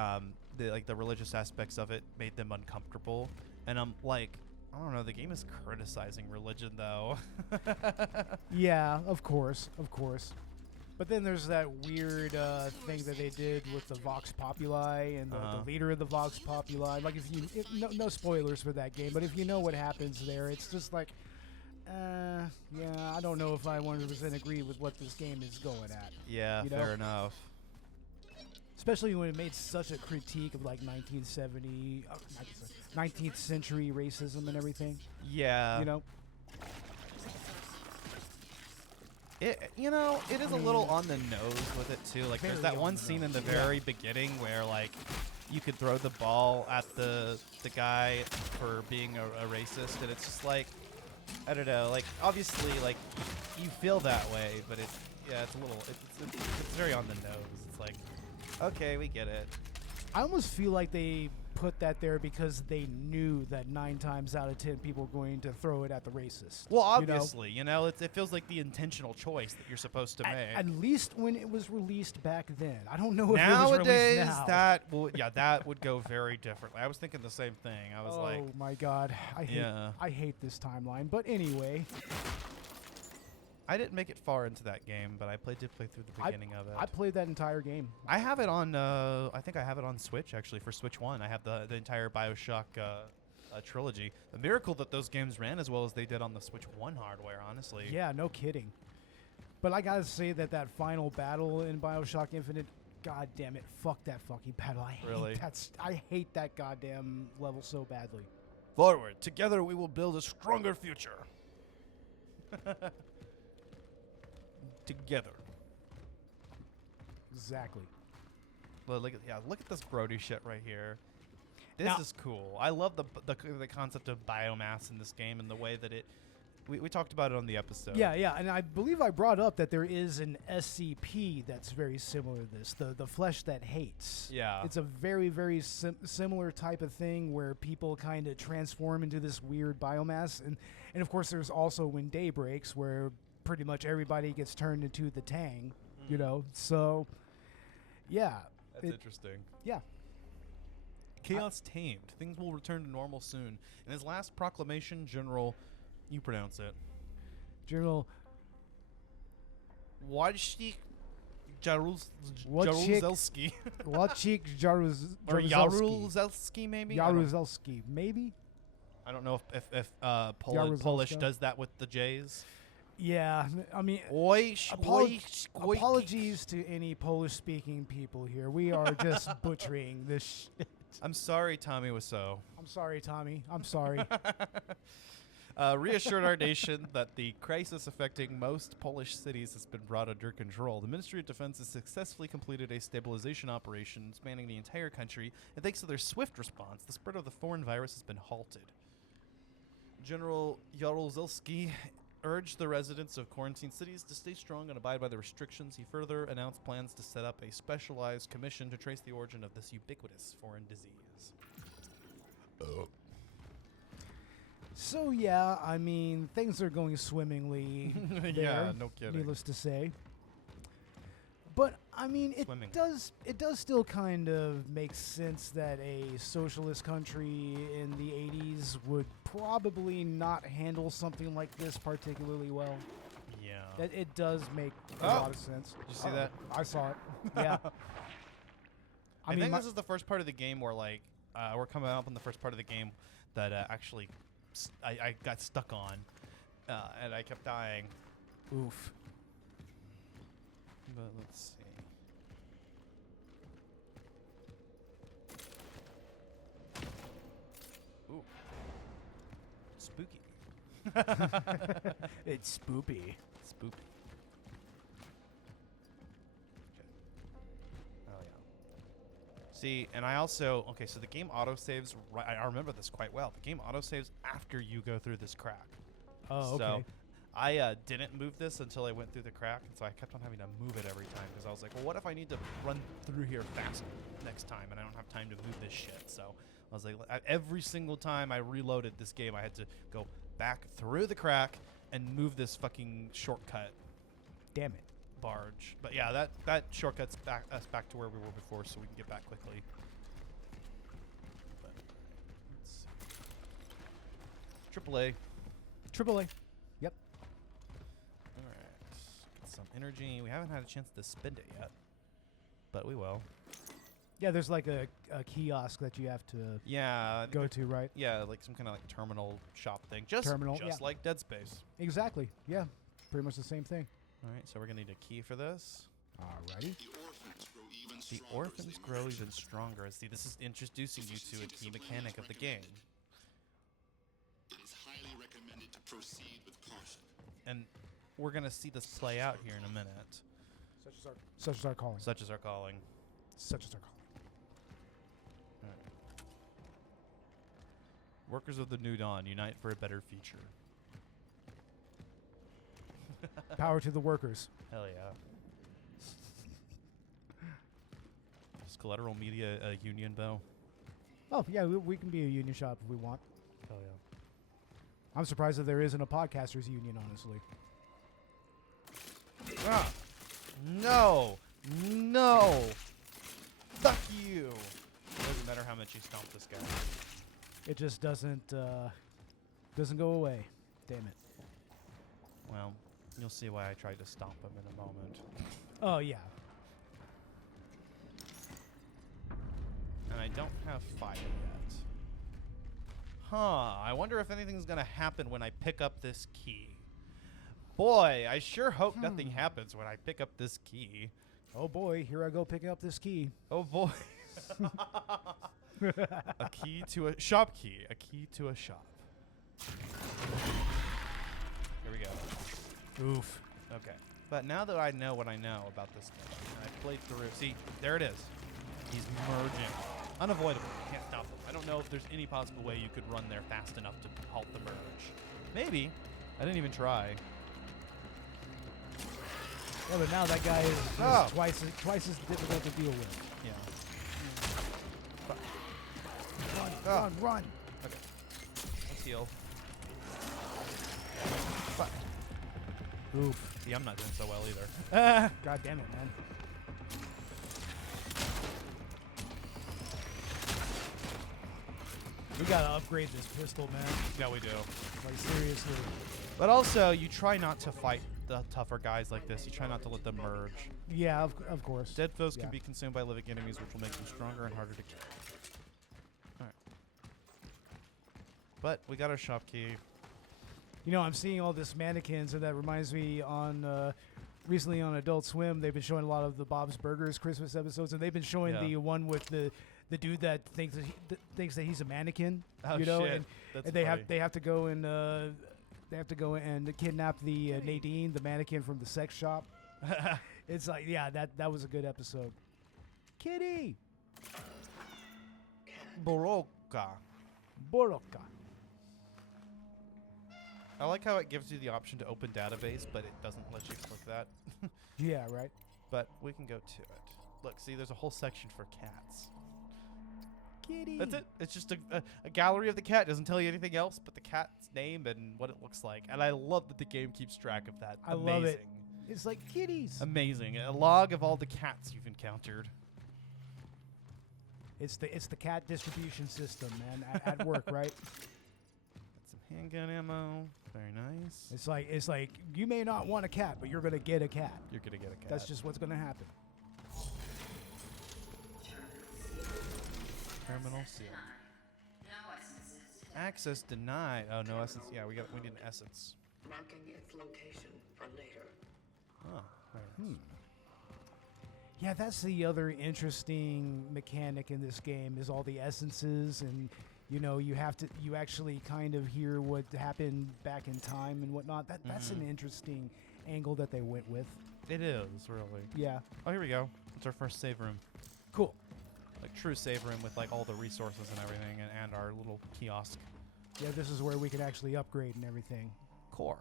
the religious aspects of it made them uncomfortable. And I'm like, I don't know, the game is criticizing religion though. yeah, of course. But then there's that weird thing that they did with the Vox Populi and the leader of the Vox Populi. Like, no spoilers for that game, but if you know what happens there, it's just like, yeah, I don't know if I 100% agree with what this game is going at. Yeah, you know? Fair enough. Especially when it made such a critique of like 19th century racism and everything. Yeah. You know? It is a little on the nose with it too. Like there's that one scene in the very beginning where like you could throw the ball at the guy for being a racist, and it's just like, I don't know, like obviously like you feel that way, but it's a little it's very on the nose. It's like, okay, we get it. I almost feel like they put that there because they knew that 9 times out of 10 people were going to throw it at the racist. Well, obviously, it feels like the intentional choice that you're supposed to make. At least when it was released back then. I don't know if nowadays it was released now. that would go very differently. I was thinking the same thing. I was like, oh my god, I hate this timeline. But anyway, I didn't make it far into that game, but I did play through the beginning of it. I played that entire game. I have it on. I think I have it on Switch actually for Switch 1. I have the entire BioShock trilogy. The miracle that those games ran as well as they did on the Switch 1 hardware. Honestly. Yeah, no kidding. But I gotta say that final battle in BioShock Infinite, god damn it, fuck that fucking battle. I hate that goddamn level so badly. Forward, together we will build a stronger future. Together. Exactly. Well, look at this grody shit right here. This Now- is cool. I love the concept of biomass in this game and the way that it. We talked about it on the episode. Yeah, yeah, and I believe I brought up that there is an SCP that's very similar to this, the flesh that hates. Yeah. It's a very, very similar type of thing where people kind of transform into this weird biomass. And of course, there's also when day breaks where pretty much everybody gets turned into the Tang, you know? So, yeah. That's interesting. Yeah. Chaos tamed. Things will return to normal soon. In his last proclamation, General, you pronounce it, General Wojciech Wojciech- Jaruzelski. Wojciech Or Jaruzelski. Jaruzelski, maybe? I don't- Jaruzelski, maybe? I don't know if Jaruzelska? Polish does that with the J's. Yeah, I mean, Apologies. apologies to any Polish-speaking people here. We are just butchering this shit. I'm sorry, Tommy Wiseau. I'm sorry, Tommy. I'm sorry. Reassured our nation that the crisis affecting most Polish cities has been brought under control. The Ministry of Defense has successfully completed a stabilization operation spanning the entire country, and thanks to their swift response, the spread of the foreign virus has been halted. General Jaruzelski urged the residents of quarantine cities to stay strong and abide by the restrictions. He further announced plans to set up a specialized commission to trace the origin of this ubiquitous foreign disease. So yeah, I mean, things are going swimmingly there, Yeah, no kidding. needless to say. But I mean, Swimming. it does still kind of make sense that a socialist country in the 80s would probably not handle something like this particularly well. Yeah. That it does make a Oh. lot of sense. Did you see that? I saw it. Yeah. I mean, think my- this is the first part of the game where, like, we're coming up on the first part of the game that actually I got stuck on, and I kept dying. oof. But let's see. Ooh. Spooky. It's spoopy. Spoopy. Okay. Oh, yeah. See, and I also... Okay, so the game autosaves... I remember this quite well. The game autosaves after you go through this crack. Oh, okay. So I didn't move this until I went through the crack, and so I kept on having to move it every time because I was like, well, what if I need to run through here fast next time and I don't have time to move this shit? So I was like, every single time I reloaded this game, I had to go back through the crack and move this fucking shortcut Damn it. barge. But yeah, that shortcuts us back to where we were before, so we can get back quickly. But let's see. AAA. AAA. Yep. All right, get some energy. We haven't had a chance to spend it yet, but we will. Yeah, there's like a kiosk that you have to Yeah. I think go there- to, right? Yeah, like some kind of like terminal shop thing. Just Terminal, yeah. like Dead Space. Exactly. Yeah. Pretty much the same thing. All right, so we're gonna need a key for this. Alrighty. The orphans grow even The stronger. orphans as they grow merge even into stronger. See, this is introducing you to a key mechanic of the game. It is highly recommended to proceed with caution. And we're going to see this play out here in a minute. Such as our calling. Such as our calling. Such as our calling. Alright. Workers of the New Dawn, unite for a better future. Power to the workers. Hell yeah. Is Collateral Media a union, Beau? Oh, yeah, we can be a union shop if we want. Hell yeah. I'm surprised that there isn't a podcasters union, honestly. Ah! No! No! Fuck you! It doesn't matter how much you stomp this guy. It just doesn't go away. Damn it. Well, you'll see why I tried to stomp him in a moment. Oh, yeah. And I don't have fire yet. Huh, I wonder if anything's gonna happen when I pick up this key. Boy, I sure hope nothing happens when I pick up this key. Oh, boy. Here I go picking up this key. Oh boy. A key to a shop key. A key to a shop. Here we go. Oof. Okay. But now that I know what I know about this game, and I played through. See, there it is. He's merging. Unavoidable. You can't stop them. I don't know if there's any possible way you could run there fast enough to halt the merge. Maybe. I didn't even try. Yeah, but now that guy is Oh. twice as difficult to deal with. Yeah. Run! Okay. Let's heal. Oof. Yeah, I'm not doing so well either. God damn it, man. We gotta upgrade this pistol, man. Yeah, we do. Like, seriously. But also, you try not to fight the tougher guys like this. You try not to let them merge. Yeah, of course. Dead foes Yeah. can be consumed by living enemies, which will make them stronger and harder to kill. Alright. But we got our shop key. You know, I'm seeing all this mannequins, and that reminds me on recently on Adult Swim, they've been showing a lot of the Bob's Burgers Christmas episodes, and they've been showing Yeah. the one with the dude that thinks that he's a mannequin. Oh, you know, shit. and, That's and they funny. have to go and kidnap the Nadine, the mannequin from the sex shop. It's like, yeah, that was a good episode. Kitty, Boroka. Boroka. I like how it gives you the option to open database, but it doesn't let you click that. Yeah, right. But we can go to it. Look, see, there's a whole section for cats. Kitty. That's it. It's just a gallery of the cat. It doesn't tell you anything else but the cat's name and what it looks like. And I love that the game keeps track of that. I Amazing. love it. It's like kitties. Amazing. A log of all the cats you've encountered. It's the cat distribution system, man, at work, right? Got some handgun ammo. Very nice. It's like you may not want a cat, but you're gonna get a cat. You're going to get a cat. That's just what's gonna happen. Terminal seal. No essences. Access denied. Oh, no essence. Yeah, we need an essence. Marking its location for later. Oh, very nice. Yeah, that's the other interesting mechanic in this game is all the essences, and you know you actually kind of hear what happened back in time and whatnot. That's an interesting angle that they went with. It is, really. Yeah, Oh, here we go. It's our first save room. cool. Like, true save room with, like, all the resources and everything, and our little kiosk. Yeah, this is where we can actually upgrade and everything. Core.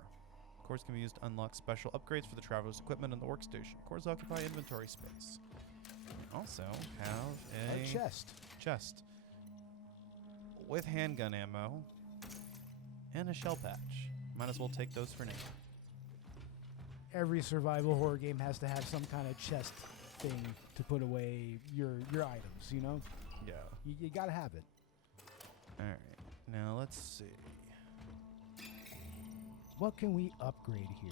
Cores can be used to unlock special upgrades for the traveler's equipment on the workstation. Cores occupy inventory space. Also have A chest. chest with handgun ammo and a shell patch. Might as well take those for now. Every survival horror game has to have some kind of chest thing to put away your items, you know? Yeah. You gotta have it. All right. Now let's see. What can we upgrade here?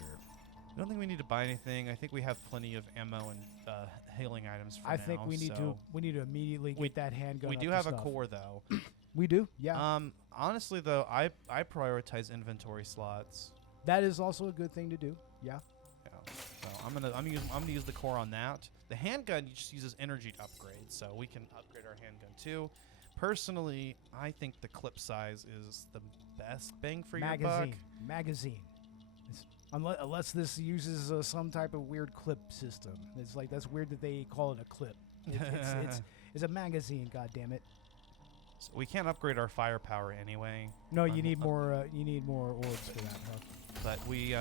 I don't think we need to buy anything. I think we have plenty of ammo and healing items for now. I think we need so to immediately get that handgun. We up do to have a stuff. core though. We do, yeah. Honestly though, I prioritize inventory slots. That is also a good thing to do. Yeah. Yeah. So I'm gonna use the core on that. The handgun just uses energy to upgrade, so we can upgrade our handgun too. Personally, I think the clip size is the best bang for your buck. Magazine. Unless this uses some type of weird clip system. It's like that's weird that they call it a clip. It's a magazine. God damn it. So we can't upgrade our firepower anyway. No, you need more. You need more orbs for that. Huh? But we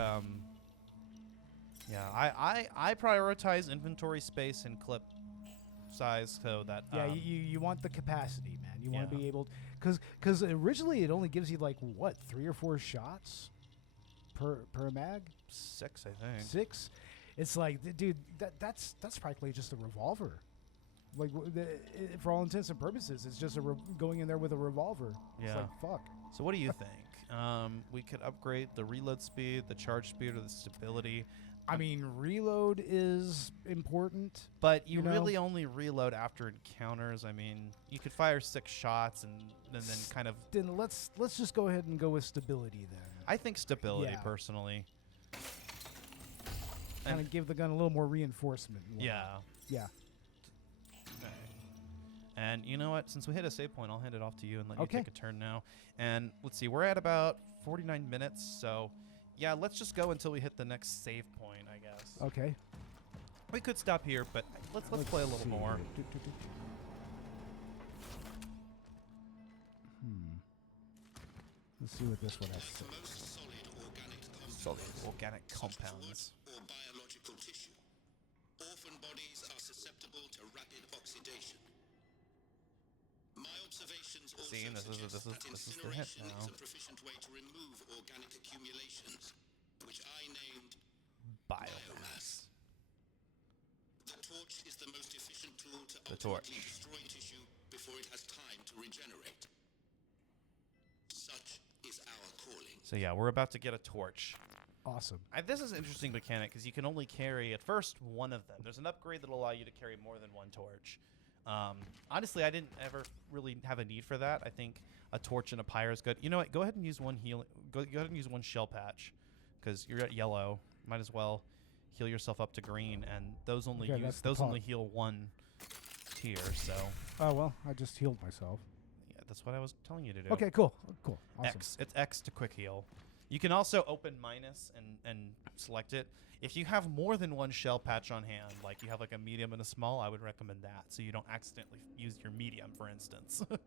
yeah, I prioritize inventory space and clip size so that Yeah, you want the capacity, man. You want to Yeah. be able, because originally it only gives you like what 3 or 4 shots per mag. 6, I think. 6. It's like, dude, that's practically just a revolver. Like for all intents and purposes, it's just going in there with a revolver. It's Yeah. like fuck. So what do you think? We could upgrade the reload speed, the charge speed, or the stability. I mean, reload is important. But you You know? really only reload after encounters. I mean, you could fire 6 shots and then kind of. Then let's just go ahead and go with stability then. I think stability Yeah. personally. Kind And- of give the gun a little more reinforcement. and whatnot. Yeah. Yeah. Okay. And you know what? Since we hit a save point, I'll hand it off to you and let Okay. you take a turn now. And let's see, we're at about 49 minutes, so yeah, let's just go until we hit the next save point, I guess. Okay. We could stop here, but let's play a little see more. here. see what this one has to say. Like most solid organic compounds, Solid organic such as compounds. wood or biological tissue, orphan bodies are susceptible to rapid oxidation. My observations also See, this is suggest that the hit incineration now. is a proficient way to remove organic accumulations, which I named Biomass. the torch is the most efficient tool to The torch. ultimately destroy tissue before it has time to regenerate. Such is our calling. So yeah, we're about to get a torch. Awesome. This is an interesting mechanic because you can only carry at first one of them. There's an upgrade that'll allow you to carry more than one torch. Honestly, I didn't ever really have a need for that. I think a torch and a pyre is good. You know what? Go ahead and use one heal. Go ahead and use one shell patch because you're at yellow. Might as well heal yourself up to green, and those only Okay, that's the only pot. heal one tier. So Oh, well, I just healed myself. yeah, that's what I was telling you to do. Okay, cool. Cool. Awesome. X. It's X to quick heal. You can also open minus and select it. If you have more than one shell patch on hand, like you have like a medium and a small, I would recommend that so you don't accidentally use your medium, for instance. I'm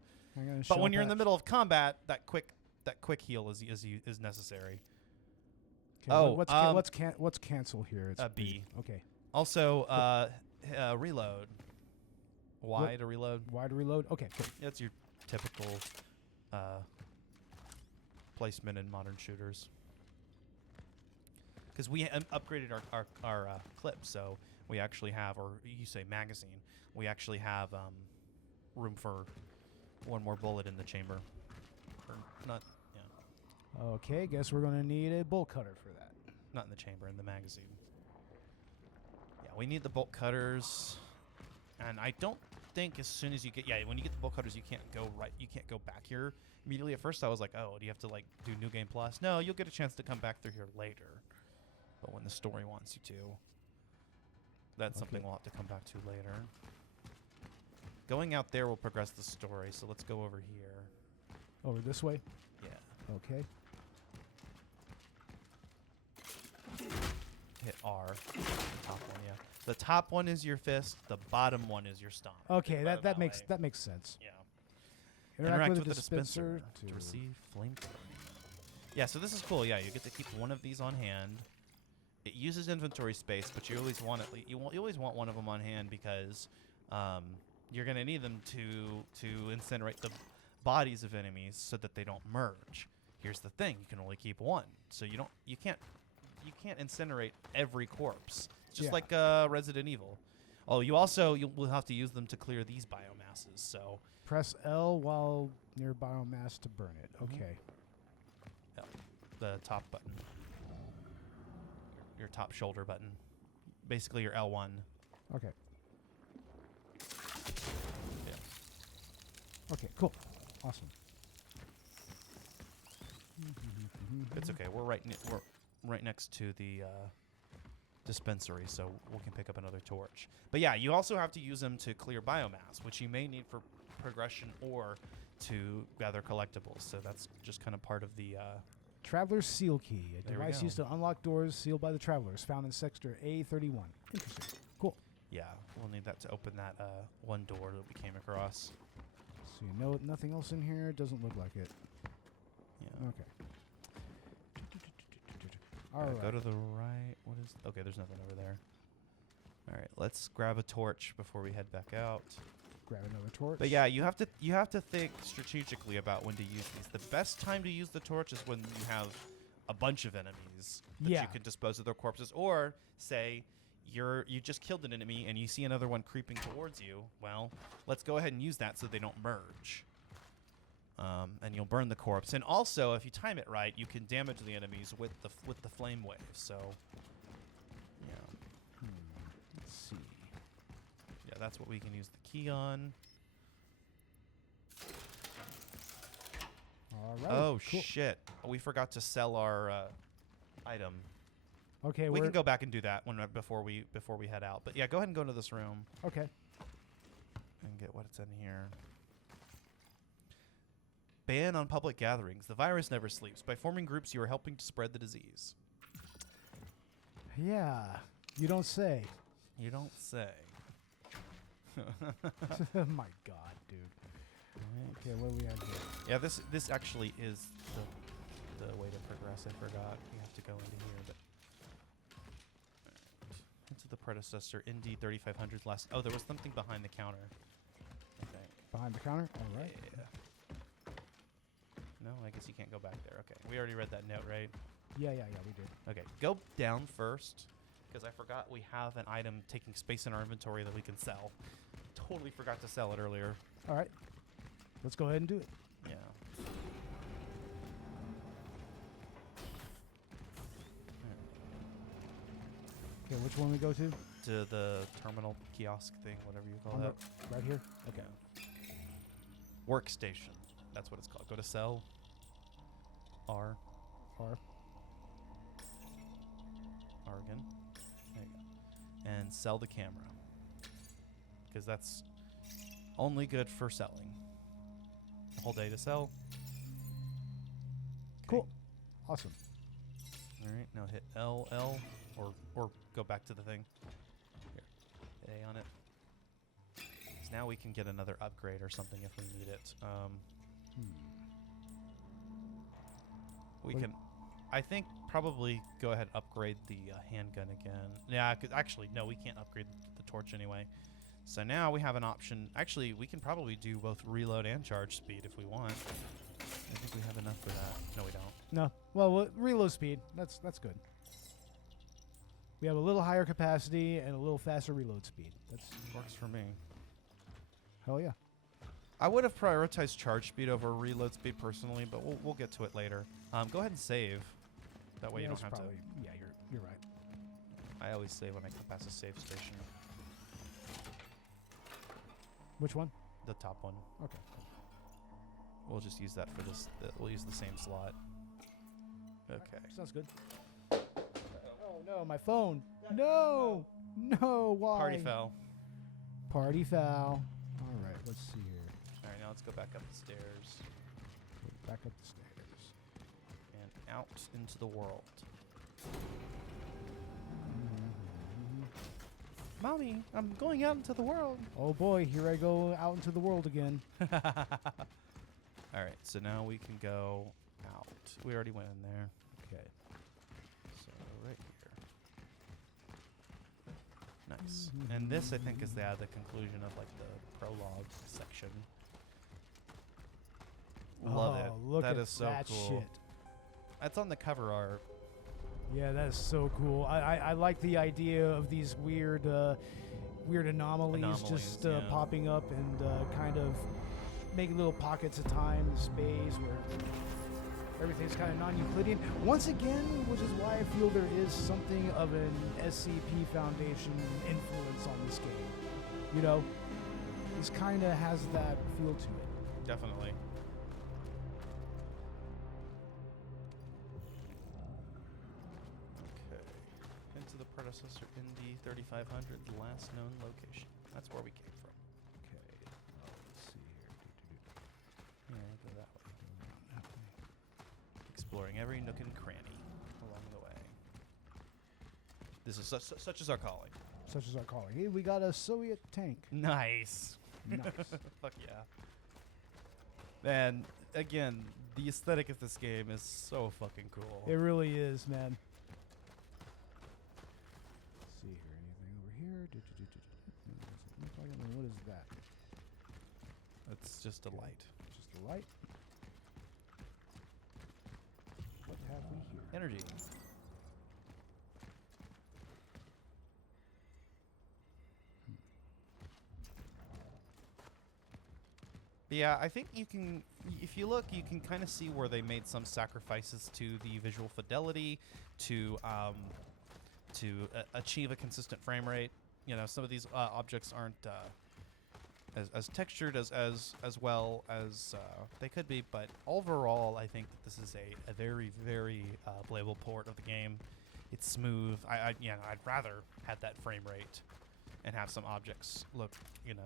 gonna But shell when you're in the patch. middle of combat, that quick heal is necessary. Okay, Oh, what's cancel here? It's a B. Okay. Also, reload. Y to reload. Why to reload? Okay. Cool. That's your typical placement in modern shooters. Because we upgraded our clip, so we actually have, or you say magazine, we actually have room for one more bullet in the chamber. Or not, yeah, Okay. Guess we're gonna need a bolt cutter for that. not in the chamber, in the magazine. Yeah, we need the bolt cutters, and I don't think as soon as you get, when you get the bolt cutters, you can't go back here immediately. At first, I was like, oh, do you have to like do New Game Plus? No, you'll get a chance to come back through here later. But when the story wants you to, that's something Okay. we'll have to come back to later. Going out there will progress the story, so let's go over here. Over this way. Yeah. Okay. Hit R. The top one, yeah. The top one is your fist. The bottom one is your stomp. Okay. Think about That it makes way. that makes sense. Yeah. Interact with the dispenser to receive flamethrower. Yeah, so this is cool. Yeah, you get to keep one of these on hand. It uses inventory space, but you always want you always want one of them on hand because you're gonna need them to incinerate the bodies of enemies so that they don't merge. Here's the thing: you can only keep one, so you can't incinerate every corpse. It's just Yeah. like Resident Evil. Oh, you will have to use them to clear these biomasses. So Press L while near biomass to burn it. Mhm. Okay. the top button, your top shoulder button, basically your L1. Okay. Yeah. Okay. Cool. Awesome. It's okay. We're right next to the dispensary, so we can pick up another torch. But yeah, you also have to use them to clear biomass, which you may need for progression or to gather collectibles. So that's just kind of part of the. Traveler's Seal Key, a There we device go. used to unlock doors sealed by the travelers, found in Sector A31. Interesting. Cool. Yeah, we'll need that to open that one door that we came across. So you know nothing else in here? Doesn't look like it. Yeah. Okay. All right. Go to the right. What is? Okay, there's nothing over there. All right, let's grab a torch before we head back out. Grab another torch. But yeah, you have to think strategically about when to use these. The best time to use the torch is when you have a bunch of enemies that Yeah. you can dispose of their corpses, or say you just killed an enemy and you see another one creeping towards you. Well, let's go ahead and use that so they don't merge. And you'll burn the corpse. And also, if you time it right, you can damage the enemies with the flame wave. So, yeah. Let's see. Yeah, that's what we can use the key on. All right. Oh, cool. shit. We forgot to sell our item. Okay. We we're can go back and do that before we head out. But yeah, go ahead and go into this room Okay. and get what's in here. Ban on public gatherings. The virus never sleeps. By forming groups, you are helping to spread the disease. Yeah. You don't say. You don't say. My God, dude. Okay, what do we have here? Yeah, this actually is the way to progress. I forgot. You have to go into here, but Alright. Into the predecessor, Indy 3500's last. Oh, there was something behind the counter. Okay. Behind the counter? All right. Yeah. No, I guess you can't go back there. Okay, we already read that note, right? Yeah, we did. Okay, go down first, because I forgot we have an item taking space in our inventory that we can sell. Totally forgot to sell it earlier. All right. Let's go ahead and do it. Yeah. Okay, which one we go to? To the terminal kiosk thing, whatever you call that. Right here? Okay. Workstation. That's what it's called. Go to sell. R. R. R again. There you go. And sell the camera. Because that's only good for selling. The whole day to sell. Cool. Awesome. All right, now hit L, or go back to the thing. Here, hit A on it. So now we can get another upgrade or something if we need it. We can, I think, probably go ahead and upgrade the handgun again. Yeah, 'cause actually, no, we can't upgrade the torch anyway. So now we have an option. Actually, we can probably do both reload and charge speed if we want. I think we have enough for that. No, we don't. No. Well, reload speed. That's good. We have a little higher capacity and a little faster reload speed. That's Works for me. hell yeah. I would have prioritized charge speed over reload speed personally, but we'll get to it later. Go ahead and save. That way you don't That's have probably, to. Yeah, you're right. I always save when I come past a save station. Which one? The top one. Okay. We'll just use that for this. We'll use the same slot. Okay. Sounds good. Oh no, my phone. No. No, why? Party foul. Party foul. All right, let's see here. All right, now let's go back up the stairs Back up the stairs. and out into the world. Mommy, I'm going out into the world. Oh boy, here I go out into the world again. All right, so now we can go out. We already went in there. Okay. So right here. Nice. And this, I think, is the conclusion of like the prologue section. Love it. Look That at is so that cool. shit. That's on the cover art. Yeah, that is so cool. I like the idea of these weird anomalies just yeah. popping up and kind of making little pockets of time and space where everything's kind of non-Euclidean. Once again, which is why I feel there is something of an SCP Foundation influence on this game. You know, this kind of has that feel to it. Definitely. Okay. Into the predecessor Indy 3500, the last known location. That's where we came from. Okay, let's see here. Yeah, go that way. Exploring every nook and cranny along the way. This is such as our calling. Such as our calling. Hey, we got a Soviet tank. Nice. Nice. Fuck yeah. Man, again, the aesthetic of this game is so fucking cool. It really is, man. Let's see here. Anything over here? What is that? It's just a light. Just a light. What have we here? Energy. Yeah, I think you can, if you look, you can kind of see where they made some sacrifices to the visual fidelity to achieve a consistent frame rate. You know, some of these objects aren't as textured as well as they could be, but overall, I think that this is a very, very playable port of the game. It's smooth. I'd rather have that frame rate and have some objects look,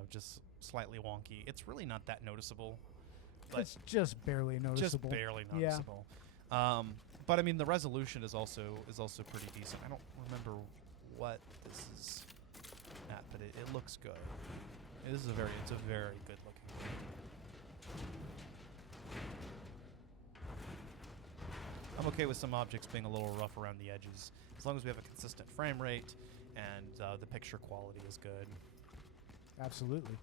just slightly wonky. It's really not that noticeable. But It's just barely noticeable. just barely Yeah. noticeable. But I mean, the resolution is also pretty decent. I don't remember what this is at, but it looks good. It's a very good looking game. I'm okay with some objects being a little rough around the edges, as long as we have a consistent frame rate and the picture quality is good. Absolutely.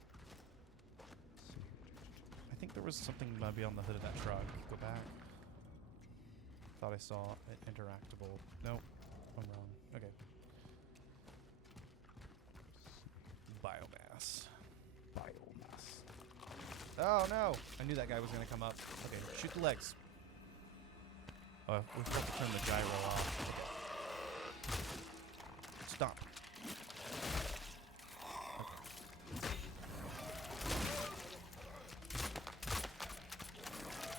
I think there was something maybe on the hood of that truck. Go back. Thought I saw it interactable. Nope, I'm wrong. Okay. Biomass. Oh no! I knew that guy was gonna come up. Okay, shoot the legs. We have to turn the gyro off. Stop. Okay.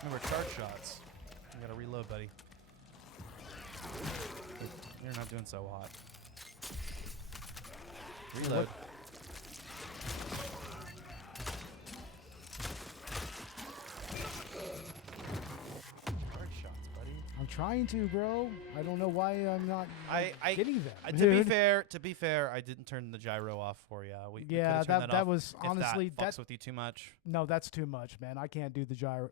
Remember, charge shots. You gotta reload, buddy. You're not doing so hot. Reload. Charge shots, buddy. I'm trying to, bro. I don't know why I'm not getting them. To be fair, I didn't turn the gyro off for you. We Yeah, could've turned that off was if honestly that fucks with you too much. No, that's too much, man. I can't do the gyro.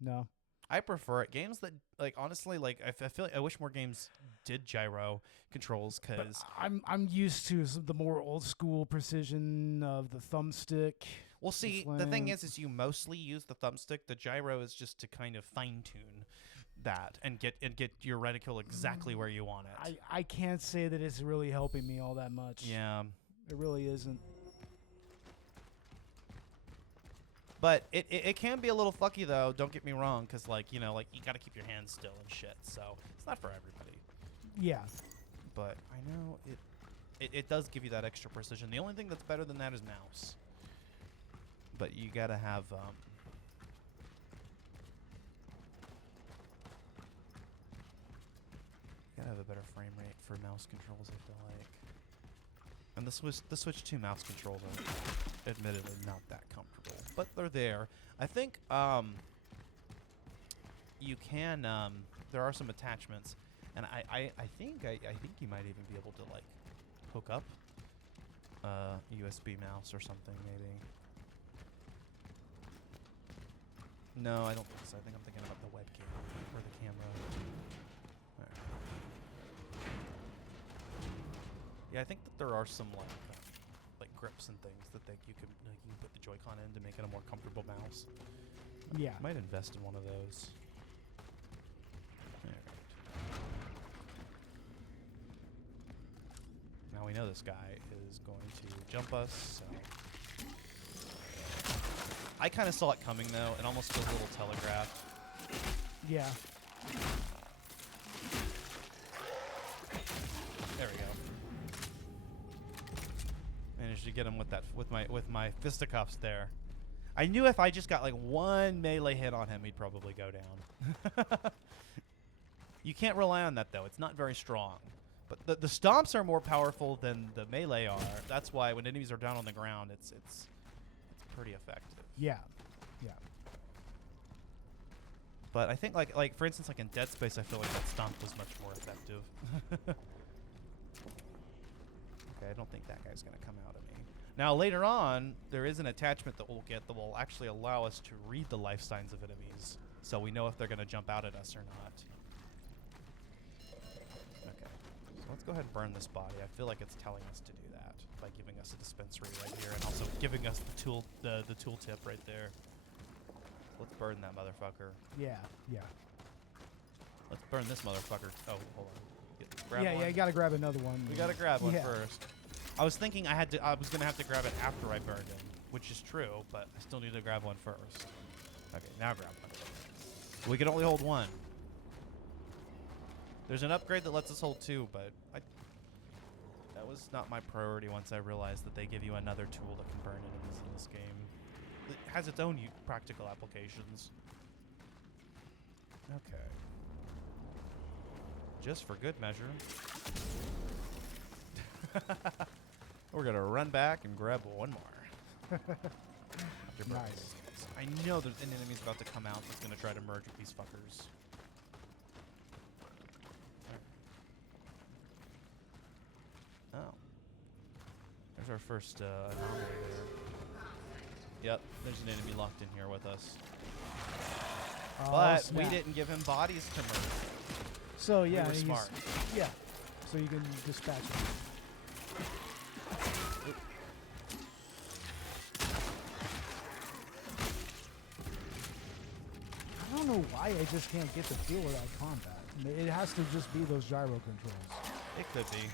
No. I prefer it. Games that honestly, I feel like I wish more games did gyro controls But because I'm used to the more old school precision of the thumbstick. well, see, the thing is you mostly use the thumbstick. The gyro is just to kind of fine tune that and get your reticle exactly where you want it. I can't say that it's really helping me all that much. Yeah. It really isn't. But it can be a little fucky though. Don't get me wrong, because you gotta keep your hands still and shit. So it's not for everybody. Yeah. But I know it does give you that extra precision. The only thing that's better than that is mouse. But you gotta have a better frame rate for mouse controls. I feel like. And the Switch 2 mouse controls are admittedly not that comfortable, but they're there. I think you can. There are some attachments, and I think you might even be able to hook up a USB mouse or something maybe. No, I don't think so. I think I'm thinking about the webcam or the camera. Yeah, I think that there are some like grips and things that you can put the Joy-Con in to make it a more comfortable mouse. Yeah. Might invest in one of those. Alright. Now we know this guy is going to jump us, so I kind of saw it coming though. It almost feels a little telegraphed. Yeah. There we go. Managed to get him with my fisticuffs there. I knew if I just got one melee hit on him, he'd probably go down. You can't rely on that though. It's not very strong. But the stomps are more powerful than the melee are. That's why when enemies are down on the ground, it's pretty effective. Yeah. Yeah. But I think like for instance in Dead Space, I feel like that stomp was much more effective. Okay, I don't think that guy's gonna come out at me. Now later on, there is an attachment that we'll get that will actually allow us to read the life signs of enemies, so we know if they're gonna jump out at us or not. Okay, so let's go ahead and burn this body. I feel like it's telling us to do that by giving us a dispensary right here and also giving us the tool tip right there. Let's burn that motherfucker. Yeah. Yeah. Let's burn this motherfucker. Oh, hold on. Grab Yeah. one. Yeah. You gotta grab another one. We gotta grab one Yeah. first. I was thinking I was gonna have to grab it after I burned him, which is true, but I still need to grab one first. Okay, now grab one. We can only hold one. There's an upgrade that lets us hold two, but that was not my priority once I realized that they give you another tool that can burn enemies in this game. It has its own practical applications. Okay. Just for good measure. We're gonna run back and grab one more. Nice. I know there's an enemy's about to come out that's gonna try to merge with these fuckers. Oh. There's our first anomaly there. Yep, there's an enemy locked in here with us. Oh, but snap. we didn't give him bodies to merge. So yeah, were he's- smart. Yeah. So you can dispatch him. I don't know why I just can't get the feel of that combat. I mean, it has to just be those gyro controls. It could be.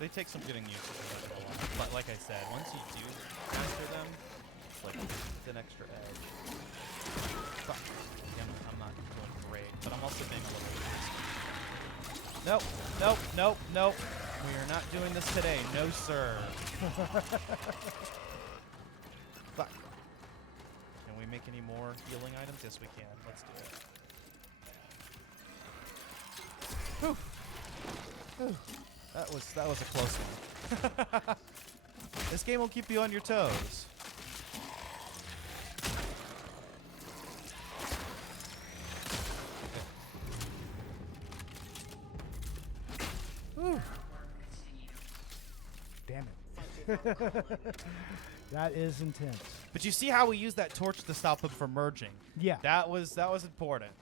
They take some getting used to it a lot. But like I said, once you do master them, it's like it's an extra edge. Fuck. Again, I'm not doing great, but I'm also being a little risky. Nope, nope, nope, nope. We are not doing this today. No, sir. Fuck. Can we make any more healing items? Yes, we can. Let's do it. Whew. Whew. That was a close one. This game will keep you on your toes. Whew. Damn it. That is intense. But you see how we use that torch to stop him from merging. Yeah. That was important.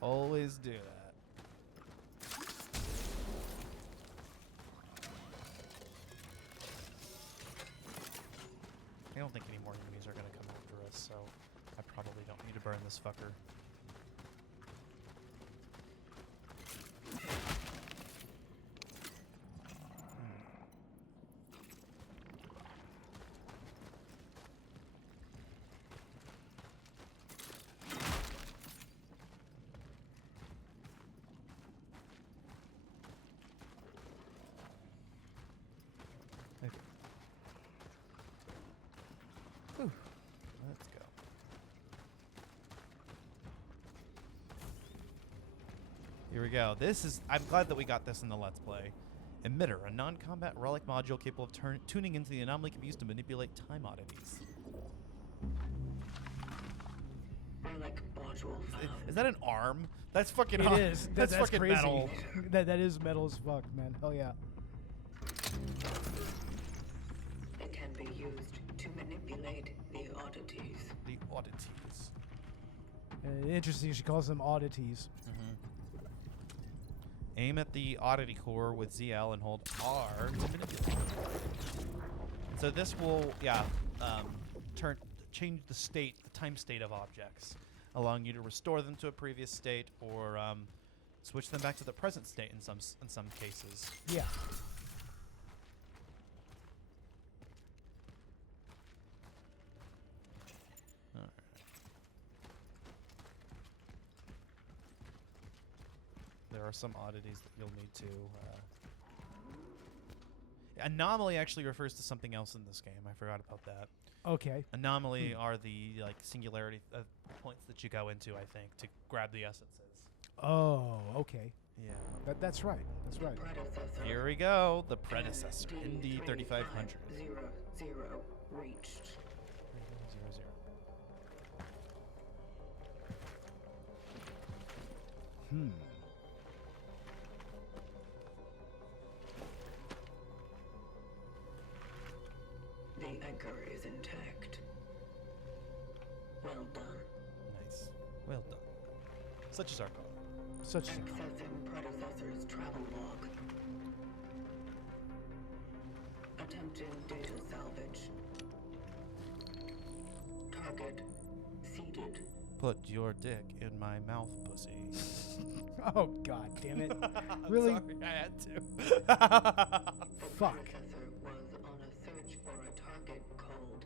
Always do that. I don't think any more enemies are going to come after us, so I probably don't need to burn this fucker. Whew. Let's go. Here we go. I'm glad that we got this in the Let's Play. Emitter, a non-combat relic module capable of tuning into the anomaly, can be used to manipulate time oddities. Relic module found. Is that an arm? That's fucking It hot. is. That's fucking crazy. metal. That is metal as fuck, man. Hell yeah. It can be used to manipulate the oddities. The oddities. Interesting. She calls them oddities. Aim at the oddity core with ZL and hold R to manipulate. So this will, change the state, the time state of objects, allowing you to restore them to a previous state or switch them back to the present state in some cases. Yeah. There are some oddities that you'll need to. Anomaly actually refers to something else in this game. I forgot about that. Okay. Anomaly are the singularity points that you go into, I think, to grab the essences. Oh, okay. Yeah. That's right. That's right. Predecessor. Here we go. The predecessor. Indy 3500. 00 reached. 0, 0. Hmm. The anchor is intact. Well done. Nice. Well done. Such is our call. Such. Accessing predecessor's travel log. Attempting data salvage. Target seeded. Put your dick in my mouth, pussy. Oh god damn it. I'm Really? sorry, I had to. The Fuck. predecessor was on a search for a target called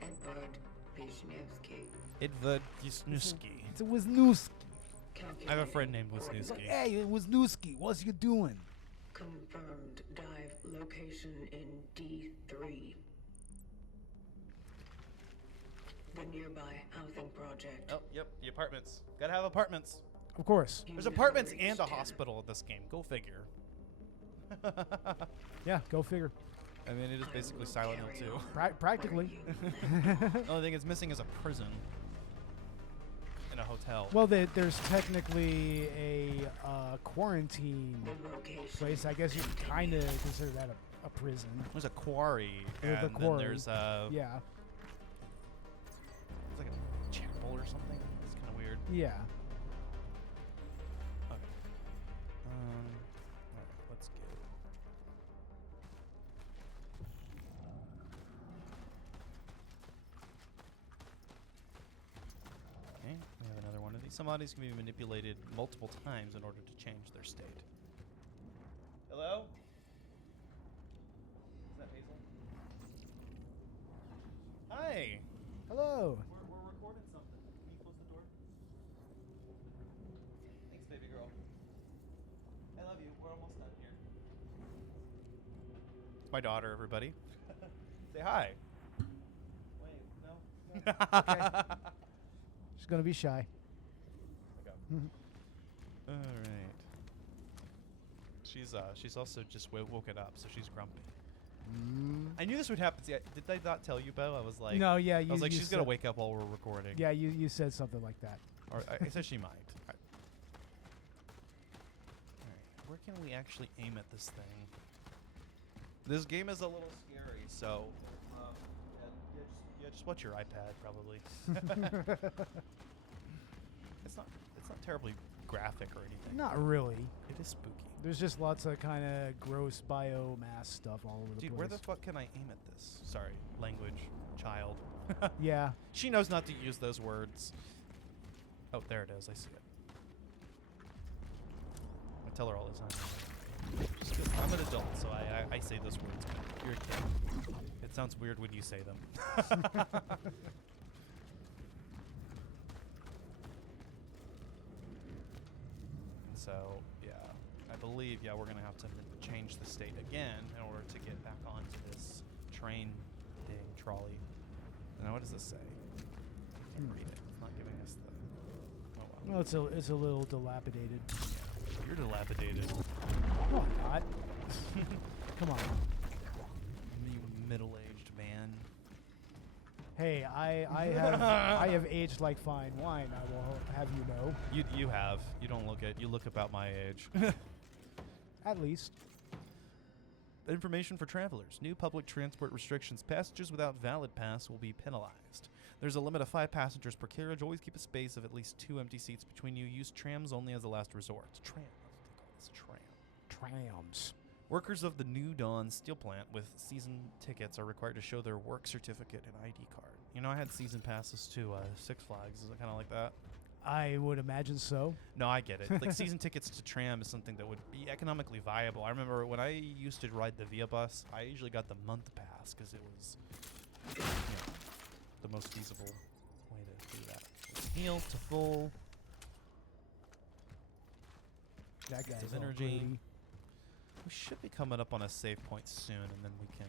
Edvard Wisniewski. Edvard Wisniewski. It was Wisniewski. I have a friend named Wisniewski. Hey, it was Wisniewski. What's you doing? Confirmed dive location in D3. The nearby housing project. Oh, yep, the apartments. Gotta have apartments. Of course. There's apartments and a hospital in this game. Go figure. Yeah, go figure. I mean, it is basically Silent Hill 2. Practically. The only thing it's missing is a prison. And a hotel. Well, there's technically a quarantine The location. place. I guess you can kind of consider that a prison. There's a quarry. There's a And then quarry. there's Yeah. something. It's kind of weird. Yeah. Okay. Alright, let's go. Okay, we have another one of these. Some bodies can be manipulated multiple times in order to change their state. Hello? Is that Hazel? Hi! Hello. We're recording something. Can you close the door? Thanks, baby girl. I love you. We're almost done here. It's my daughter, everybody. Say hi. Wait, no. Okay. She's gonna be shy. All right. She's also just woken up, so she's grumpy. I knew this would happen. See, did I not tell you, Beau? I was like, No, yeah, I was like, you she's gonna said- wake up while we're recording. Yeah, you said something like that. Or I said she might. All right. Where can we actually aim at this thing? This game is a little scary, so just watch your iPad, probably. It's not terribly graphic or anything. Not really. It is spooky. There's just lots of kind of gross biomass stuff all over the Dude, place. where the fuck can I aim at this? Sorry, language, child. Yeah. She knows not to use those words. Oh, there it is. I see it. I tell her all the time. Just 'cause I'm an adult, so I say those words. You're a kid. It sounds weird when you say them. So, yeah, I believe, we're going to have to change the state again in order to get back onto this train thing, trolley. Now, what does this say? I can't read it. It's not giving us the... Oh, well. Well, it's a little dilapidated. You're dilapidated. No, I'm not. Come on. You middle-aged man. Hey, I have aged like fine wine. I will have you know. You have. You don't look it. You look about my age. At least. Information for travelers. New public transport restrictions. Passengers without valid pass will be penalized. There's a limit of 5 passengers per carriage. Always keep a space of at least 2 empty seats between you. Use trams only as a last resort. Tram. That's what they call this. Tram. Trams. Workers of the New Dawn steel plant with season tickets are required to show their work certificate and ID card. You know, I had season passes to Six Flags. Is it kind of like that? I would imagine so. No, I get it. Like, season tickets to tram is something that would be economically viable. I remember when I used to ride the Via bus, I usually got the month pass because it was the most feasible way to do that. Heal to full. That guy's There's all energy. pretty. We should be coming up on a save point soon, and then we can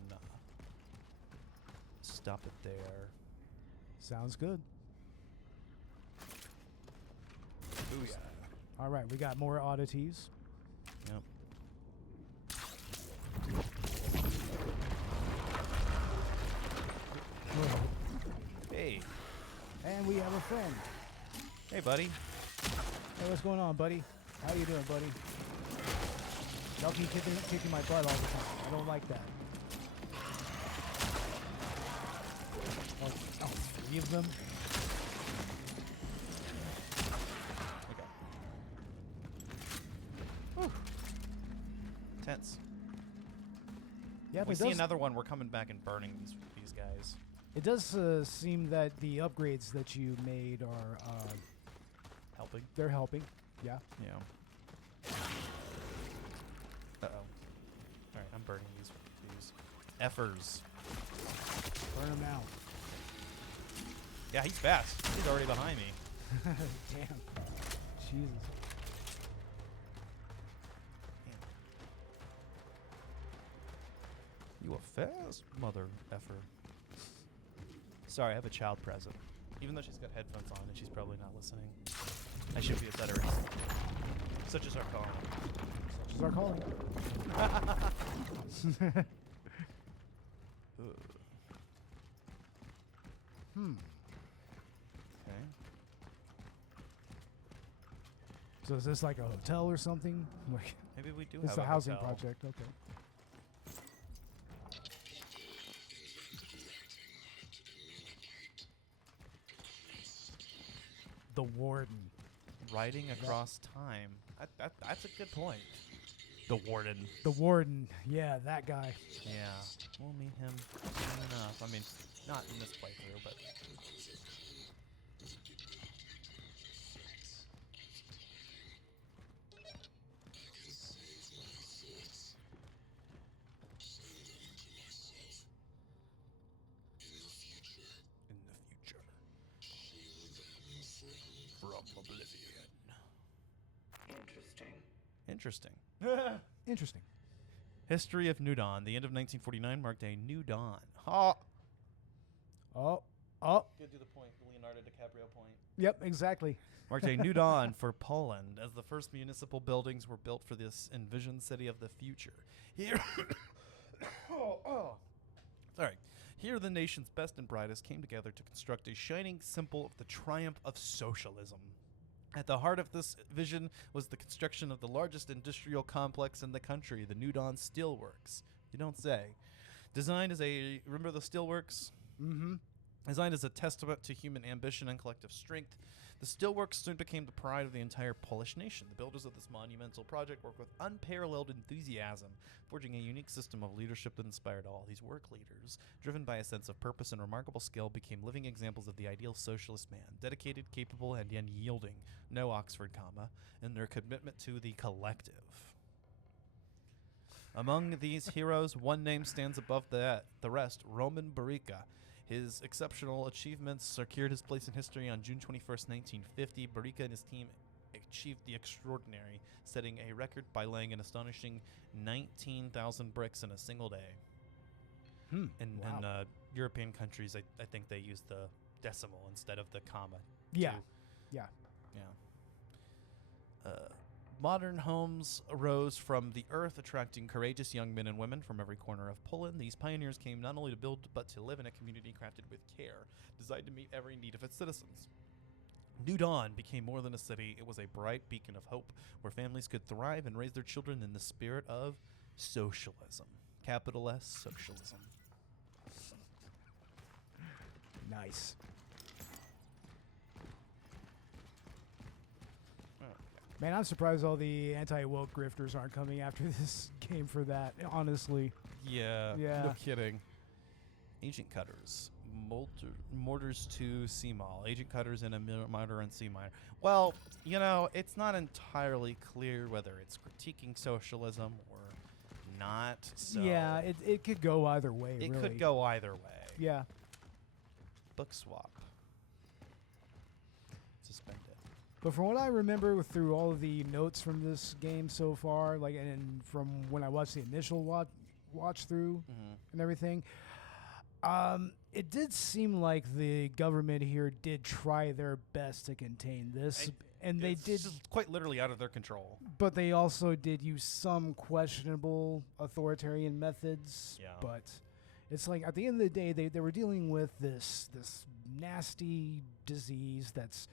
stop it there. Sounds good. Ooh, yeah. All right, we got more oddities. Yep. Hey. And we have a friend. Hey, buddy. Hey, what's going on, buddy? How you doing, buddy? Y'all keep kicking my butt all the time. I don't like that. Oh, 3 of them? Okay. Whew. Tense. Yeah, If we but see it does, another one, we're coming back and burning these guys. it does seem that the upgrades that you made are, Helping. they're helping. Yeah. Yeah. Uh-oh. Alright, I'm burning these effers. Burn them out. Yeah, he's fast. He's already behind me. Damn. Jesus. You a fast mother effer. Sorry, I have a child present. Even though she's got headphones on and she's probably not listening. I should be a better example. Such as our calling. Such as our calling. Okay. So is this like a hotel or something? Like, Maybe we do it's have a a housing hotel. project. Okay. the Warden. Riding across time. That's a good point. The Warden. The Warden. Yeah, that guy. Yeah. We'll meet him soon enough. I mean, not in this playthrough, but... in the future. From oblivion. Interesting. Interesting. Interesting. History of New Dawn. The end of 1949 marked a new dawn. Ha! Oh. Good to the point. Leonardo DiCaprio point. Yep, exactly. Marked a new dawn for Poland as the first municipal buildings were built for this envisioned city of the future. Here... Sorry. Here, the nation's best and brightest came together to construct a shining symbol of the triumph of socialism. At the heart of this vision was the construction of the largest industrial complex in the country, the New Dawn Steelworks. You don't say. Designed as a... Remember the Steelworks? Mm-hmm. Designed as a testament to human ambition and collective strength, the Steelworks soon became the pride of the entire Polish nation. The builders of this monumental project worked with unparalleled enthusiasm, forging a unique system of leadership that inspired all. These work leaders, driven by a sense of purpose and remarkable skill, became living examples of the ideal socialist man, dedicated, capable, and unyielding, no Oxford comma, in their commitment to the collective. Among these heroes, one name stands above the rest, Roman Barica. His exceptional achievements secured his place in history. On June 21st, 1950, Barica and his team achieved the extraordinary, setting a record by laying an astonishing 19,000 bricks in a single day. In European countries, I think they use the decimal instead of the comma. Yeah. too. Yeah. Yeah. Modern homes arose from the earth, attracting courageous young men and women from every corner of Poland. These pioneers came not only to build, but to live in a community crafted with care, designed to meet every need of its citizens. New Dawn became more than a city. It was a bright beacon of hope where families could thrive and raise their children in the spirit of socialism. Capital S, socialism. Nice. Man, I'm surprised all the anti-woke grifters aren't coming after this game for that, honestly. Yeah, Yeah. no kidding. Agent Cutters. Mortars to C-Mall. Agent Cutters in a minor and C minor. Well, you know, it's not entirely clear whether it's critiquing socialism or not. So Yeah, it could go either way, it really. could go either way. Yeah. Book swap. Suspended. But from what I remember through all of the notes from this game so far, like, and from when I watched the initial watch through and everything, it did seem like the government here did try their best to contain this, and they It's did, just quite literally out of their control. but they also did use some questionable authoritarian methods. Yeah. But it's like at the end of the day, they were dealing with this nasty disease that's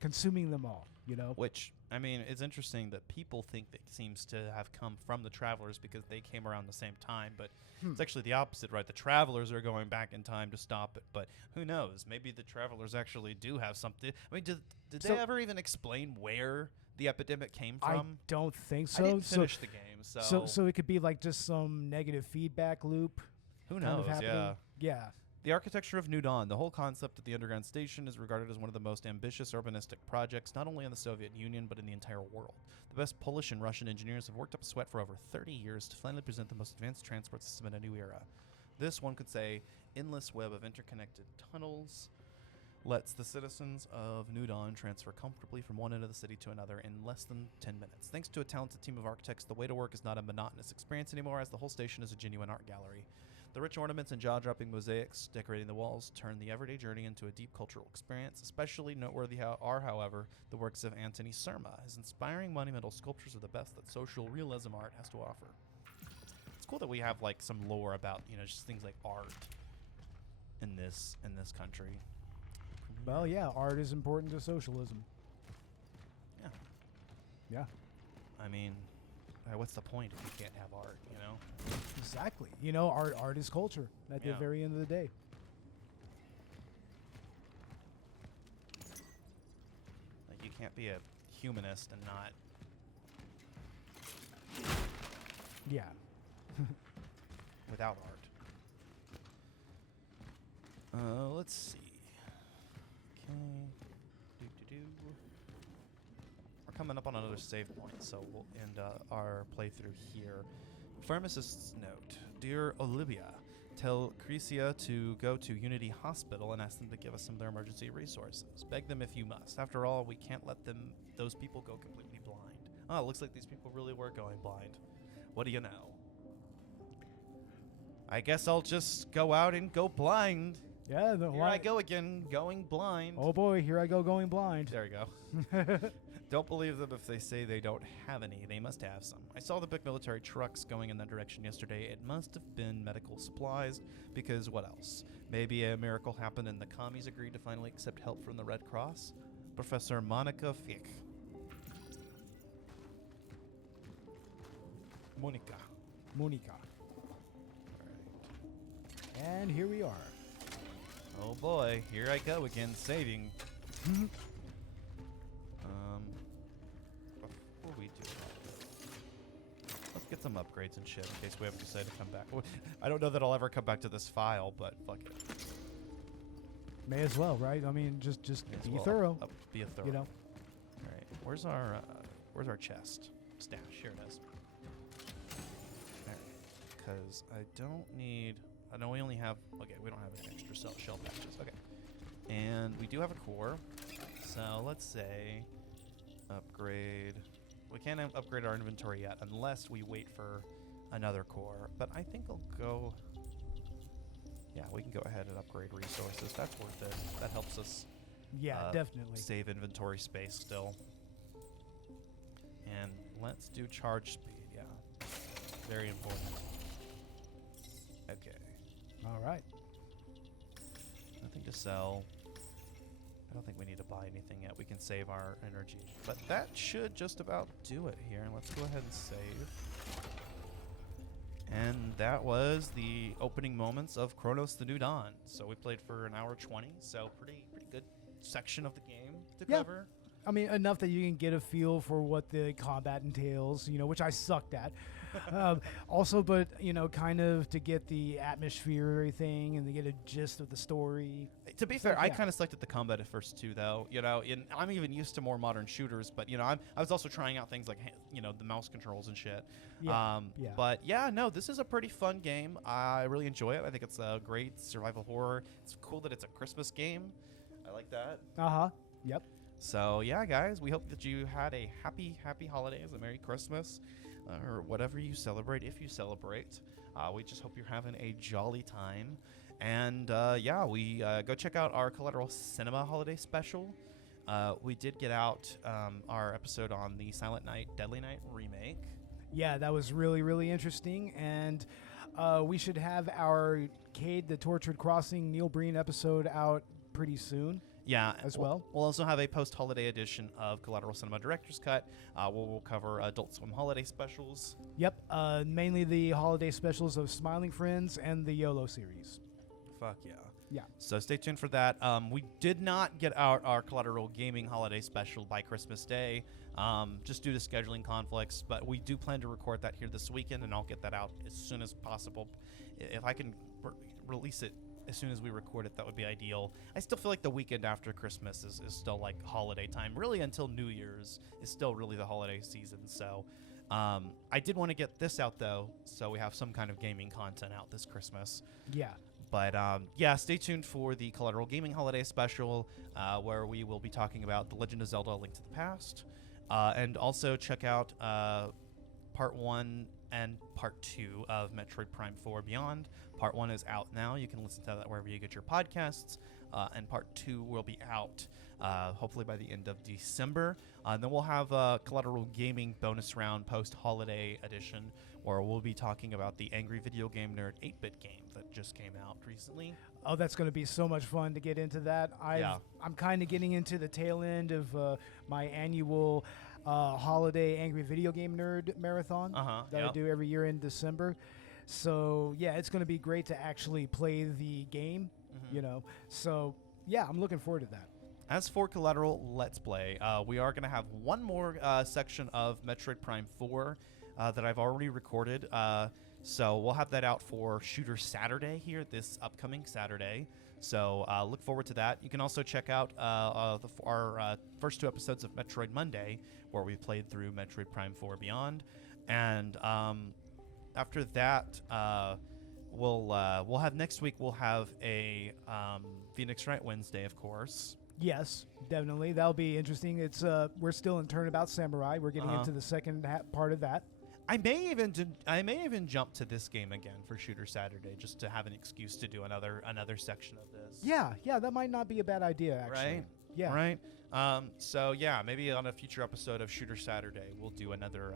consuming them all, you know? Which, I mean, it's interesting that people think that seems to have come from the Travelers because they came around the same time, but it's actually the opposite, right? The Travelers are going back in time to stop it, but who knows? Maybe the Travelers actually do have something. I mean, did So- they ever even explain where the epidemic came I from? don't think so. I didn't finish the game, So it could be like just some negative feedback loop. who kind of knows? happening. Yeah. Yeah. The architecture of New Dawn, the whole concept of the underground station, is regarded as one of the most ambitious urbanistic projects, not only in the Soviet Union, but in the entire world. The best Polish and Russian engineers have worked up a sweat for over 30 years to finally present the most advanced transport system in a new era. This, one could say, endless web of interconnected tunnels lets the citizens of New Dawn transfer comfortably from one end of the city to another in less than 10 minutes. Thanks to a talented team of architects, the way to work is not a monotonous experience anymore, as the whole station is a genuine art gallery. The rich ornaments and jaw-dropping mosaics decorating the walls turn the everyday journey into a deep cultural experience. Especially noteworthy are, however, the works of Antony Surma. His inspiring monumental sculptures are the best that social realism art has to offer. It's cool that we have like some lore about, you know, just things like art in this country. Well, yeah, art is important to socialism. Yeah. Yeah. I mean, what's the point if you can't have art, you know? Exactly. You know, art is culture at the Yeah. very end of the day. can't be a humanist and not. Yeah. Without art. Let's see. Okay. We're coming up on another save point, so we'll end our playthrough here. Pharmacist's note. Dear Olivia, tell Crecia to go to Unity Hospital and ask them to give us some of their emergency resources. Beg them if you must. After all, we can't let those people go completely blind. Oh, it looks like these people really were going blind. What do you know? I guess I'll just go out and go blind. Yeah. Here I go again, going blind. Oh boy, here I go going blind. There we go. Don't believe them if they say they don't have any. They must have some. I saw the big military trucks going in that direction yesterday. It must have been medical supplies, because what else? Maybe a miracle happened and the commies agreed to finally accept help from the Red Cross? Professor Monica Fick. Monica. And here we are. Oh boy, here I go again, saving. Before we do that, let's get some upgrades and shit in case we ever decide to come back. I don't know that I'll ever come back to this file, but fuck it. May as well, right? I mean, just May as be well thorough. Be a thorough. You know. All right, where's our chest stash? Here it is. Because I don't need. I know we only have. Okay, we don't have any extra shell patches. Okay, and we do have a core. So let's say upgrade. We can't upgrade our inventory yet unless we wait for another core. But I think I'll go. Yeah, we can go ahead and upgrade resources. That's worth it. That helps us. Yeah, definitely. Save inventory space still. And let's do charge speed. Yeah, very important. Okay. All right. Nothing to sell. I don't think we need to buy anything yet. We can save our energy. But that should just about do it here. Let's go ahead and save. And that was the opening moments of Cronos the New Dawn. So we played for an hour 20. So pretty good section of the game to cover. I mean, enough that you can get a feel for what the combat entails, which I sucked at. Also, but, kind of to get the atmosphere and everything and to get a gist of the story. To be fair, I kind of sucked at the combat at first, too, though. I'm even used to more modern shooters, but, I was also trying out things like, the mouse controls and shit. Yeah. But, yeah, no, this is a pretty fun game. I really enjoy it. I think it's a great survival horror. It's cool that it's a Christmas game. I like that. Uh-huh. Yep. So, yeah, guys, we hope that you had a happy holidays, a Merry Christmas, or whatever you celebrate, if you celebrate. We just hope you're having a jolly time. And, we go check out our Collateral Cinema Holiday Special. We did get out our episode on the Silent Night, Deadly Night remake. Yeah, that was really, really interesting. And we should have our Cade the Tortured Crossing Neil Breen episode out pretty soon. Yeah, as well. We'll also have a post-holiday edition of Collateral Cinema Director's Cut. We'll cover Adult Swim holiday specials. Yep, mainly the holiday specials of Smiling Friends and the YOLO series. Fuck yeah. Yeah. So stay tuned for that. We did not get out our Collateral Gaming holiday special by Christmas Day, just due to scheduling conflicts. But we do plan to record that here this weekend, and I'll get that out as soon as possible. If I can release it as soon as we record it, that would be ideal. I still feel like the weekend after Christmas is still like holiday time. Really, until New Year's is still really the holiday season. So I did want to get this out, though, so we have some kind of gaming content out this Christmas. Yeah. But, stay tuned for the Collateral Gaming Holiday Special, where we will be talking about The Legend of Zelda: A Link to the Past. And also check out Part 1 and Part 2 of Metroid Prime 4 Beyond. Part 1 is out now. You can listen to that wherever you get your podcasts. And Part 2 will be out hopefully by the end of December. And then we'll have a Collateral Gaming bonus round post-holiday edition, where we'll be talking about the Angry Video Game Nerd 8-bit game that just came out recently. Oh, that's going to be so much fun to get into that. I'm kind of getting into the tail end of my annual holiday Angry Video Game Nerd marathon that I do every year in December. So, yeah, it's going to be great to actually play the game, So, yeah, I'm looking forward to that. As for Collateral Let's Play, we are going to have one more section of Metroid Prime 4 that I've already recorded. So we'll have that out for Shooter Saturday here this upcoming Saturday. So look forward to that. You can also check out our first 2 episodes of Metroid Monday, where we played through Metroid Prime 4 Beyond. And after that, we'll have next week. We'll have a Phoenix Wright Wednesday, of course. Yes, definitely. That'll be interesting. It's we're still in Turnabout Samurai. We're getting into the second part of that. I may even jump to this game again for Shooter Saturday, just to have an excuse to do another section of this. Yeah, that might not be a bad idea, actually. Right? Yeah. Right? So, yeah, maybe on a future episode of Shooter Saturday, we'll do another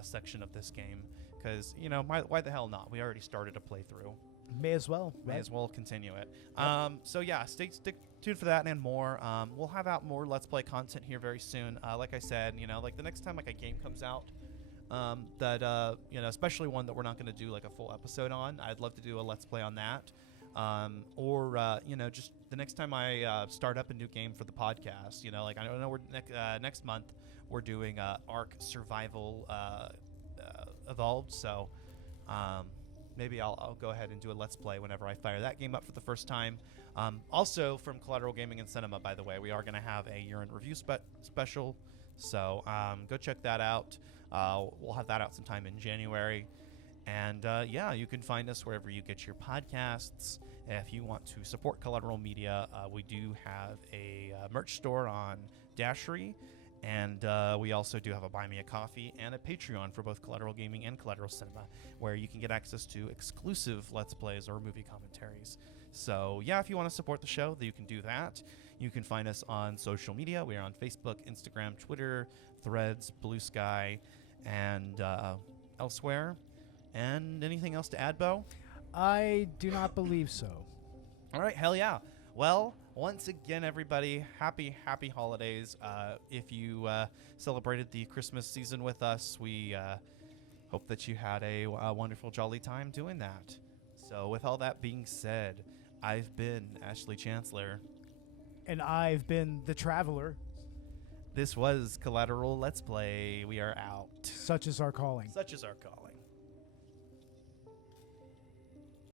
section of this game. Because, why the hell not? We already started a playthrough. May as well. May right? as well continue it. So, yeah, stick tuned for that and more. We'll have out more Let's Play content here very soon. Like I said, like the next time like a game comes out, that especially one that we're not going to do like a full episode on, I'd love to do a Let's Play on that. Or just the next time I start up a new game for the podcast, like I don't know, we're next month we're doing Ark Survival Evolved, so maybe I'll go ahead and do a Let's Play whenever I fire that game up for the first time. Also from Collateral Gaming and Cinema, by the way, we are going to have a year-end review special, so go check that out. We'll have that out sometime in January. And you can find us wherever you get your podcasts. If you want to support Collateral Media, we do have a merch store on Dashery. And we also do have a Buy Me a Coffee and a Patreon for both Collateral Gaming and Collateral Cinema, where you can get access to exclusive Let's Plays or movie commentaries. So, if you want to support the show, you can do that. You can find us on social media. We are on Facebook, Instagram, Twitter, Threads, Blue Sky, and elsewhere. And anything else to add, Beau? I do not believe so. All right, hell yeah. Well, once again, everybody, happy holidays. If you celebrated the Christmas season with us, we hope that you had a wonderful, jolly time doing that. So with all that being said, I've been Ashley Chancellor. And I've been the Traveler. This was Collateral Let's Play. We are out. Such is our calling. Such is our calling.